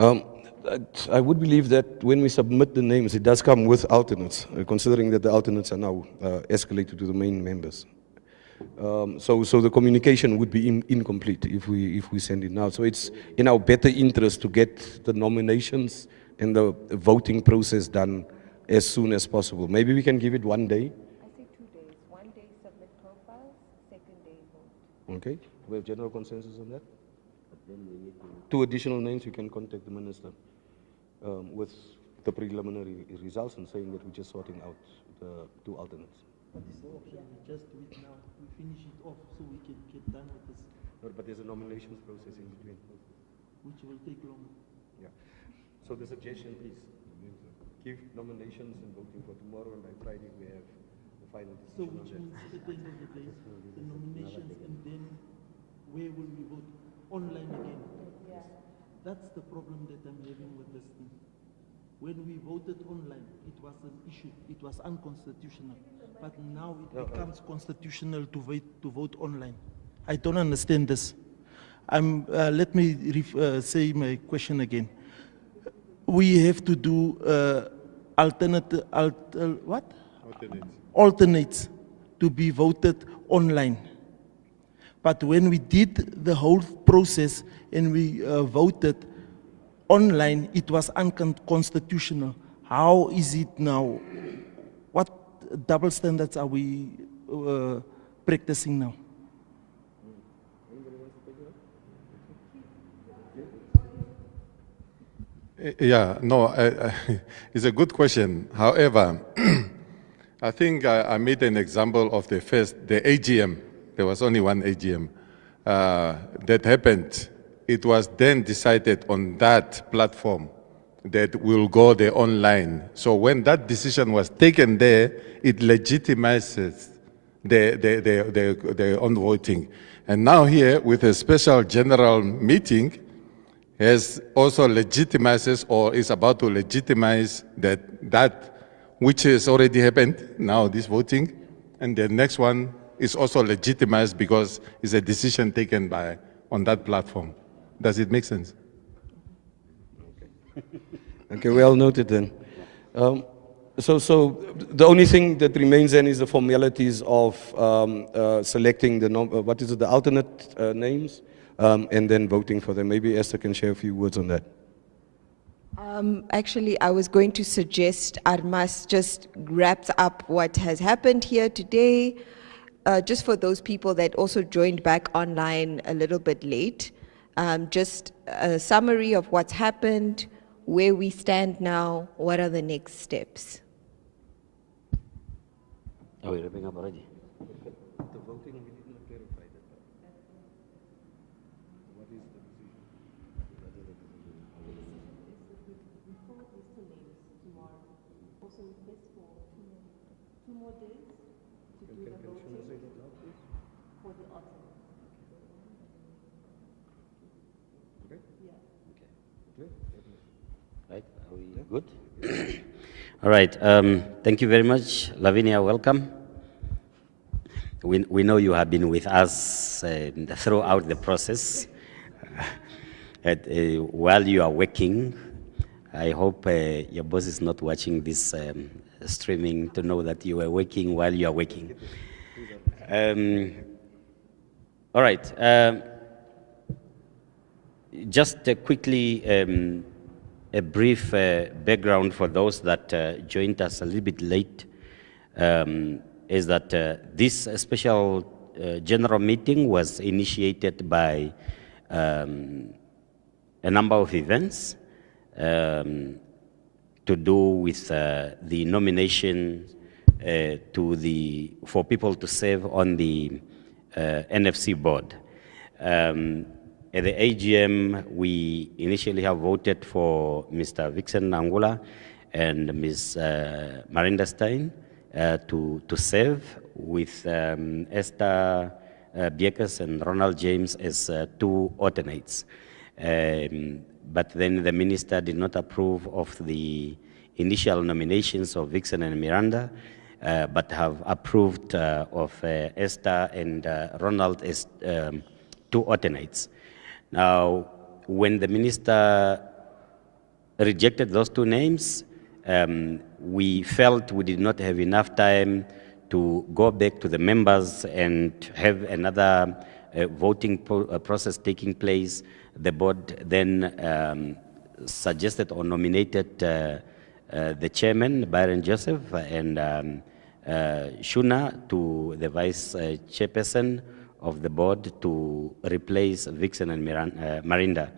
I would believe that when we submit the names, it does come with alternates, considering that the alternates are now escalated to the main members. So the communication would be incomplete if we send it now. So it's in our better interest to get the nominations and the voting process done as soon as possible. Maybe we can give it 1 day. I say 2 days. 1 day submit profiles, 2nd day vote. Okay, we have general consensus on that? 2 additional names, you can contact the minister with the preliminary results and saying that we're just sorting out the 2 alternates. But it's the option, we just do it now, we finish it off so we can get done with this. No, but there's a nominations process in between. Which will take long. Yeah. So the suggestion is give nominations and voting for tomorrow, and by Friday we have the final decision. So which means at the end of the day, the nominations, and then where will we vote? Online again. Yeah. That's the problem that I'm having with this thing. When we voted online, it was an issue. It was unconstitutional. But now it becomes constitutional to vote online. I don't understand this. Let me say my question again. We have to do alternates to be voted online. But when we did the whole process and we voted online, it was unconstitutional. How is it now? What double standards are we practicing now? Yeah, no, it's a good question. However, I think I made an example of the AGM. There was only one AGM that happened. It was then decided on that platform that we'll go there online. So when that decision was taken there, it legitimizes the on voting. And now here, with a special general meeting, has also legitimizes or is about to legitimize that which has already happened, now this voting, and the next one is also legitimized because it's a decision taken on that platform. Does it make sense? Okay, well noted then. So the only thing that remains then is the formalities of selecting the alternate names and then voting for them. Maybe Esther can share a few words on that. Actually, I was going to suggest Armas just wraps up what has happened here today, just for those people that also joined back online a little bit late. Just a summary of what's happened, where we stand now, what are the next steps? Are we wrapping up already? The voting, we did not clarify that. What is the decision? Right, are we good? All right, thank you very much. Lavinia, welcome. We know you have been with us throughout the process. While you are working, I hope your boss is not watching this streaming to know that you are working while you are working. All right. Just quickly, a brief background for those that joined us a little bit late is that this special general meeting was initiated by a number of events to do with the nomination for people to serve on the NFC board. At the AGM, we initially have voted for Mr. Vixen Nangula and Ms. Marinda Stein to serve, with Esther Biekes and Ronald James as two alternates. But then the minister did not approve of the initial nominations of Vixen and Miranda, but have approved of Esther and Ronald as two alternates. Now, when the minister rejected those two names, we felt we did not have enough time to go back to the members and have another voting process taking place. The board then suggested or nominated the chairman, Byron Joseph, and Shuna to the vice chairperson of the board to replace Vixen and Marinda.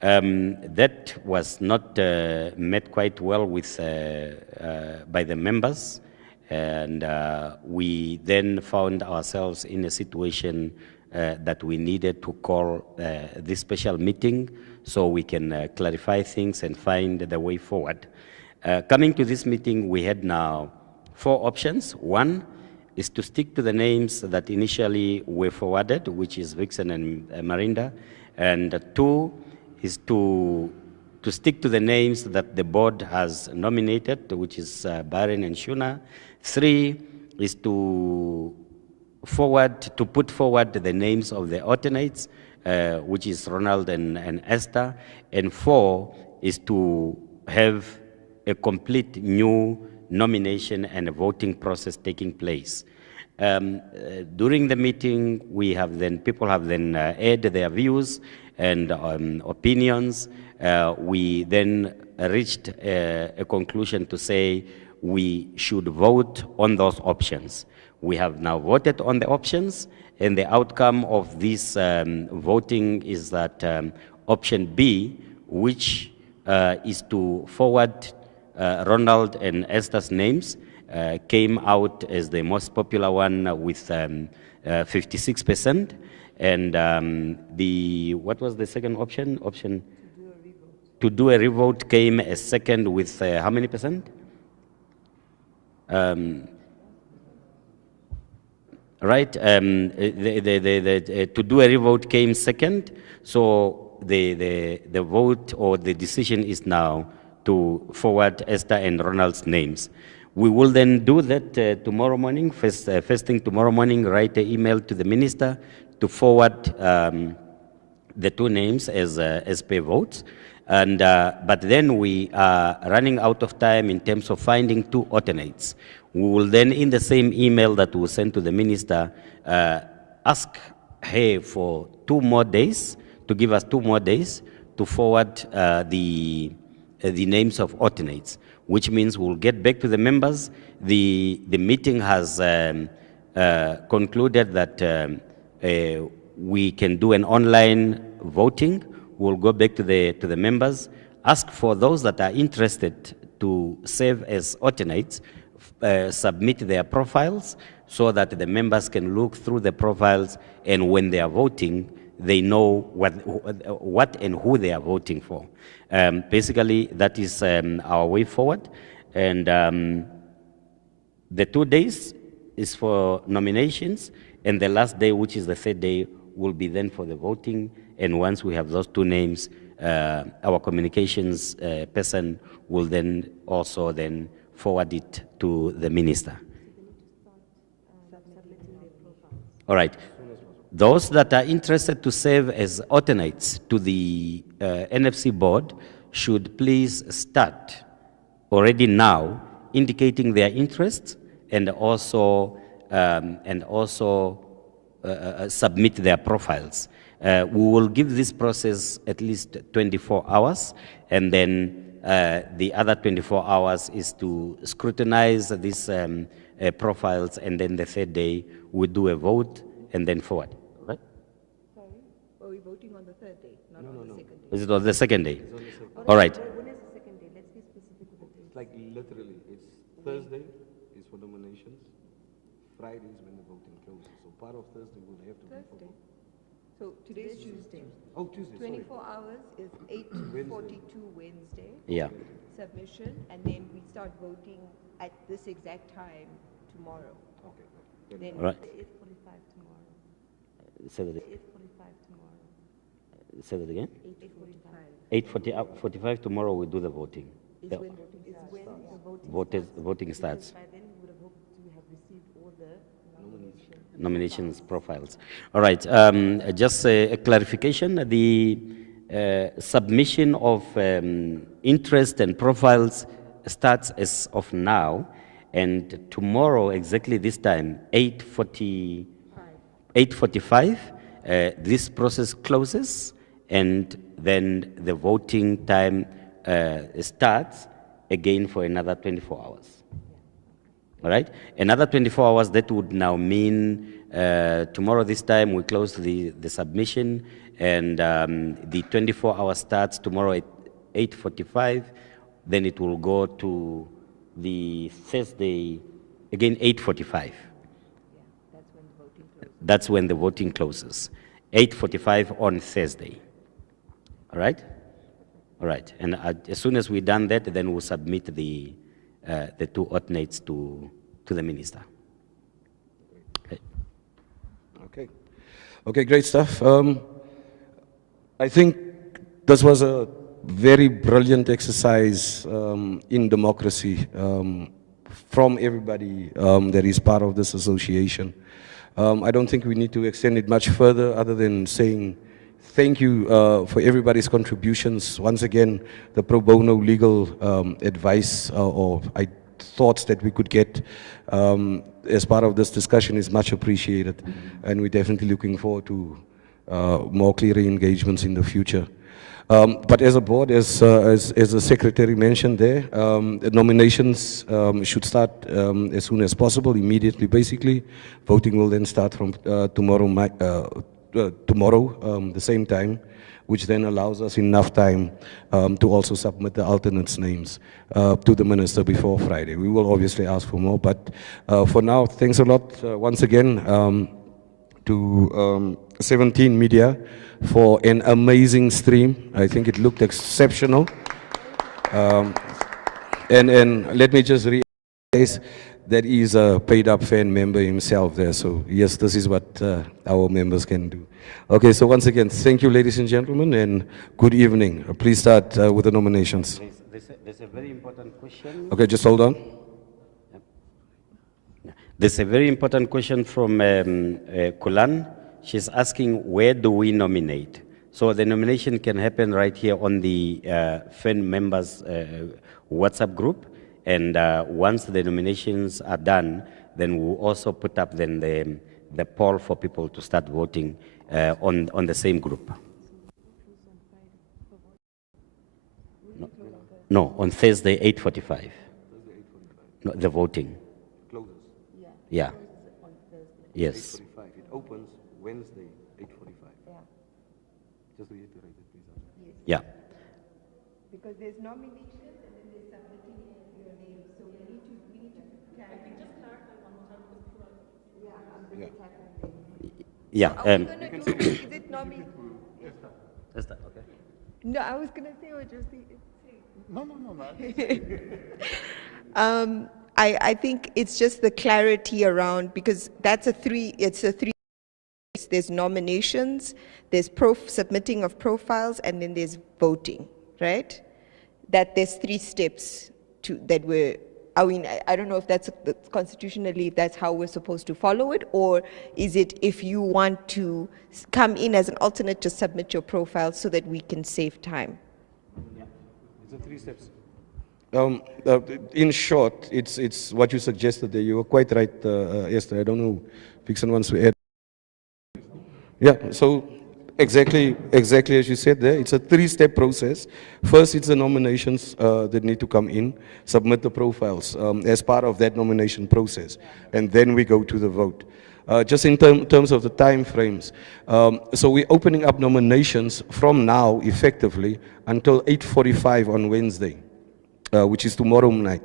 That was not met quite well with by the members, and we then found ourselves in a situation that we needed to call this special meeting so we can clarify things and find the way forward. Coming to this meeting, we had now 4 options. One is to stick to the names that initially were forwarded, which is Vixen and Marinda. And 2 is to stick to the names that the board has nominated, which is Byron and Shuna. 3 is to put forward the names of the alternates, which is Ronald and Esther. And 4 is to have a complete new nomination and a voting process taking place. During the meeting, people have then aired their views and opinions. We then reached a conclusion to say we should vote on those options. We have now voted on the options, and the outcome of this voting is that option B, which is to forward Ronald and Esther's names, came out as the most popular one with 56%. And what was the second option? To do a revote came as second with how many percent? Right, to do a revote came second, so the vote or the decision is now to forward Esther and Ronald's names. We will then do that tomorrow morning, first thing tomorrow morning, write an email to the minister to forward the 2 names as per votes. And, but then we are running out of time in terms of finding 2 alternates. We will then, in the same email that we'll send to the minister, ask her for 2 more days, to give us 2 more days to forward the names of alternates, which means we'll get back to the members. The meeting has concluded that we can do an online voting. We'll go back to the members, ask for those that are interested to serve as alternates, submit their profiles so that the members can look through the profiles, and when they are voting, they know what and who they are voting for. Basically, that is our way forward. And the 2 days is for nominations, and the last day, which is the third day, will be then for the voting. And once we have those 2 names, our communications person will then also then forward it to the minister. All right. Those that are interested to serve as alternates to the NFC board should please start already now indicating their interests, and also submit their profiles. We will give this process at least 24 hours, and then the other 24 hours is to scrutinize these profiles, and then the third day we do a vote and then forward. Right? Sorry? Are we voting on the third day, not on the second day? Is it on the second day? All right. When is the second day? Let's be specific with the It's like literally, it's Thursday is for nominations, Friday is when the voting closes. So part of Thursday will have to be for Thursday. So today's Tuesday. Oh, Tuesday, 24 hours is 8:42 Wednesday. Yeah. Submission, and then we start voting at this exact time tomorrow. Okay. Then All right. 8:45 tomorrow. Say that, 8:45 tomorrow. say that again? 8:45. 8:45 tomorrow we do the voting. Is The when the voting voting starts. By then we would have hoped to have received all the Nominations profiles. All right, just a clarification. The submission of interest and profiles starts as of now, and tomorrow, exactly this time, 8:45, this process closes, and then the voting time starts again for another 24 hours. All right, another 24 hours, that would now mean tomorrow this time we close the submission, and the 24 hour starts tomorrow at 8:45, then it will go to the Thursday, again 8:45. That's when the voting closes. 8:45 on Thursday. All right? All right, and as soon as we've done that, then we'll submit the 2 alternates to the minister. Okay. Okay, great stuff. I think this was a very brilliant exercise in democracy from everybody that is part of this association. I don't think we need to extend it much further other than saying thank you for everybody's contributions. Once again, the pro bono legal advice or thoughts that we could get as part of this discussion is much appreciated, and we're definitely looking forward to more clear engagements in the future. But as a board, as the secretary mentioned there, the nominations should start as soon as possible, immediately basically. Voting will then start from tomorrow, the same time, which then allows us enough time to also submit the alternates' names to the minister before Friday. We will obviously ask for more, but for now, thanks a lot once again to 17 Media for an amazing stream. I think it looked exceptional. And let me just realize that he's a paid-up fan member himself there. So yes, this is what our members can do. Okay, so once again, thank you, ladies and gentlemen, and good evening. Please start with the nominations. There's a very important question. Okay, just hold on. There's a very important question from Kulan. She's asking, where do we nominate? So the nomination can happen right here on the fan members WhatsApp group. And once the nominations are done, then we'll also put up then the poll for people to start voting on the same group. No, on Thursday, 8:45. No, the voting. Closes. Yeah. Yes. 8:45. It opens Wednesday, 8:45. Yeah. Just reiterate it, please. Yeah. Because there's nominations and then there's submitting your name. So we need to clarify. Just clarify one more time because yeah, I'm busy typing. Yeah. Are we gonna do, is it nominated? Esther, okay. No, I was gonna say what you're saying. No. I think it's just the clarity around, because it's a three. There's nominations, there's submitting of profiles, and then there's voting, right? That there's 3 steps that we're, I mean, I don't know if that's constitutionally, if that's how we're supposed to follow it, or is it if you want to come in as an alternate, just submit your profile so that we can save time? Yeah, it's 3 steps. In short, it's what you suggested there. You were quite right, Esther. I don't know if Vixen wants to add. Yeah, so exactly as you said there, it's a 3-step process. First, it's the nominations that need to come in, submit the profiles as part of that nomination process, and then we go to the vote. Just in terms of the time frames, so we're opening up nominations from now, effectively, until 8:45 on Wednesday, which is tomorrow night.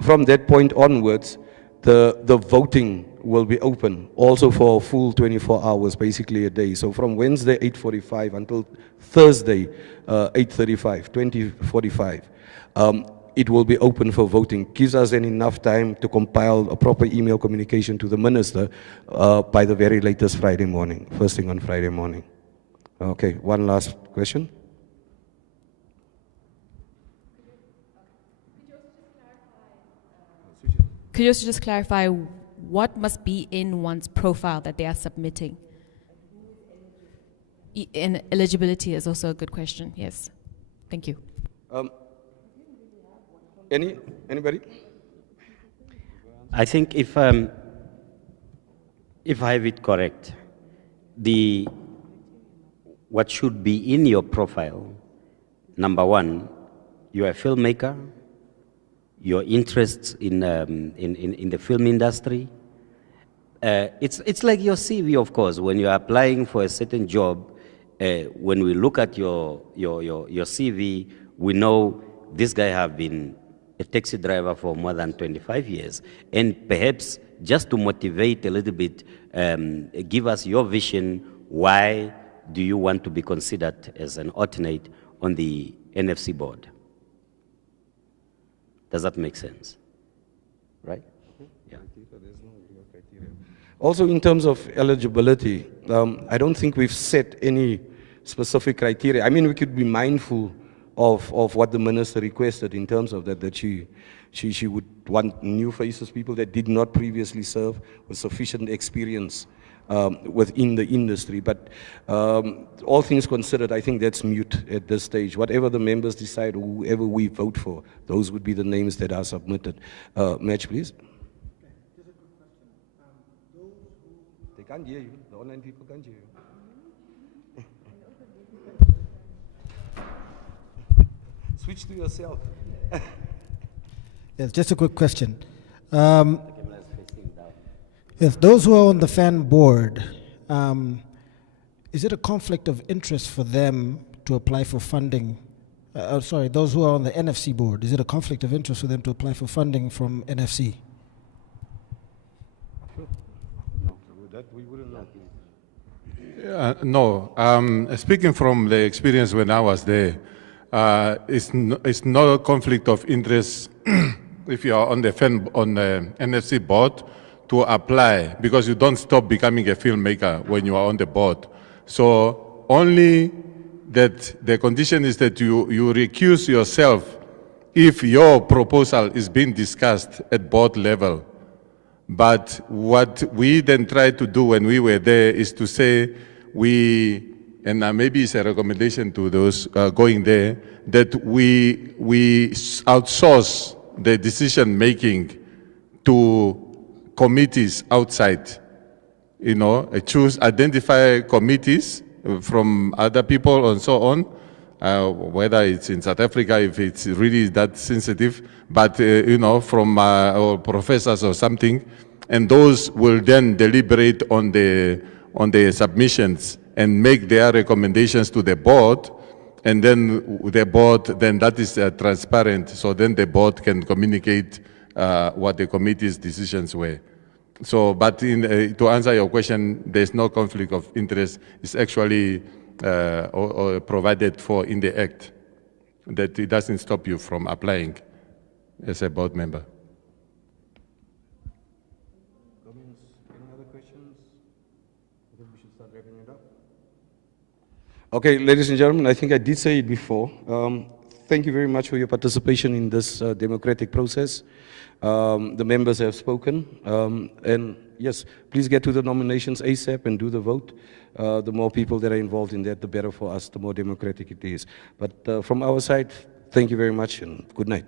From that point onwards, the voting will be open also for a full 24 hours, basically a day. So from Wednesday 8:45 until Thursday 8:35, 20:45, it will be open for voting. Gives us enough time to compile a proper email communication to the minister by the very latest Friday morning, first thing on Friday morning. Okay, one last question. Could you also just clarify what must be in one's profile that they are submitting? And eligibility is also a good question, yes. Thank you. Anybody? I think if I have it correct, what should be in your profile, number 1, you're a filmmaker, your interests in the film industry. It's like your CV, of course. When you're applying for a certain job, when we look at your CV, we know this guy have been a taxi driver for more than 25 years. And perhaps just to motivate a little bit, give us your vision. Why do you want to be considered as an alternate on the NFC board? Does that make sense? Right? Yeah. Also, in terms of eligibility, I don't think we've set any specific criteria. I mean, we could be mindful of what the minister requested in terms of that she would want new faces, people that did not previously serve with sufficient experience within the industry. But all things considered, I think that's mute at this stage. Whatever the members decide, whoever we vote for, those would be the names that are submitted. Match, please. They can't hear you. The online people can't hear you. Switch to yourself. Yes, just a quick question. Yes, those who are on the fan board, is it a conflict of interest for them to apply for funding? Those who are on the NFC board, is it a conflict of interest for them to apply for funding from NFC? No. Speaking from the experience when I was there, it's not a conflict of interest if you are on the NFC board to apply, because you don't stop becoming a filmmaker when you are on the board. So only that the condition is that you recuse yourself if your proposal is being discussed at board level. But what we then tried to do when we were there is to say and maybe it's a recommendation to those going there, that we outsource the decision making to committees outside. Identify committees from other people and so on, whether it's in South Africa, if it's really that sensitive, but from our professors or something, and those will then deliberate on the submissions and make their recommendations to the board, and then the board, then that is transparent, so then the board can communicate what the committee's decisions were. So, but to answer your question, there's no conflict of interest. It's actually or provided for in the Act, that it doesn't stop you from applying as a board member. Any other questions? I think we should start wrapping it up. Okay, ladies and gentlemen, I think I did say it before. Thank you very much for your participation in this democratic process. The members have spoken, and yes, please get to the nominations ASAP and do the vote. The more people that are involved in that, the better for us, the more democratic it is. But from our side, thank you very much and good night.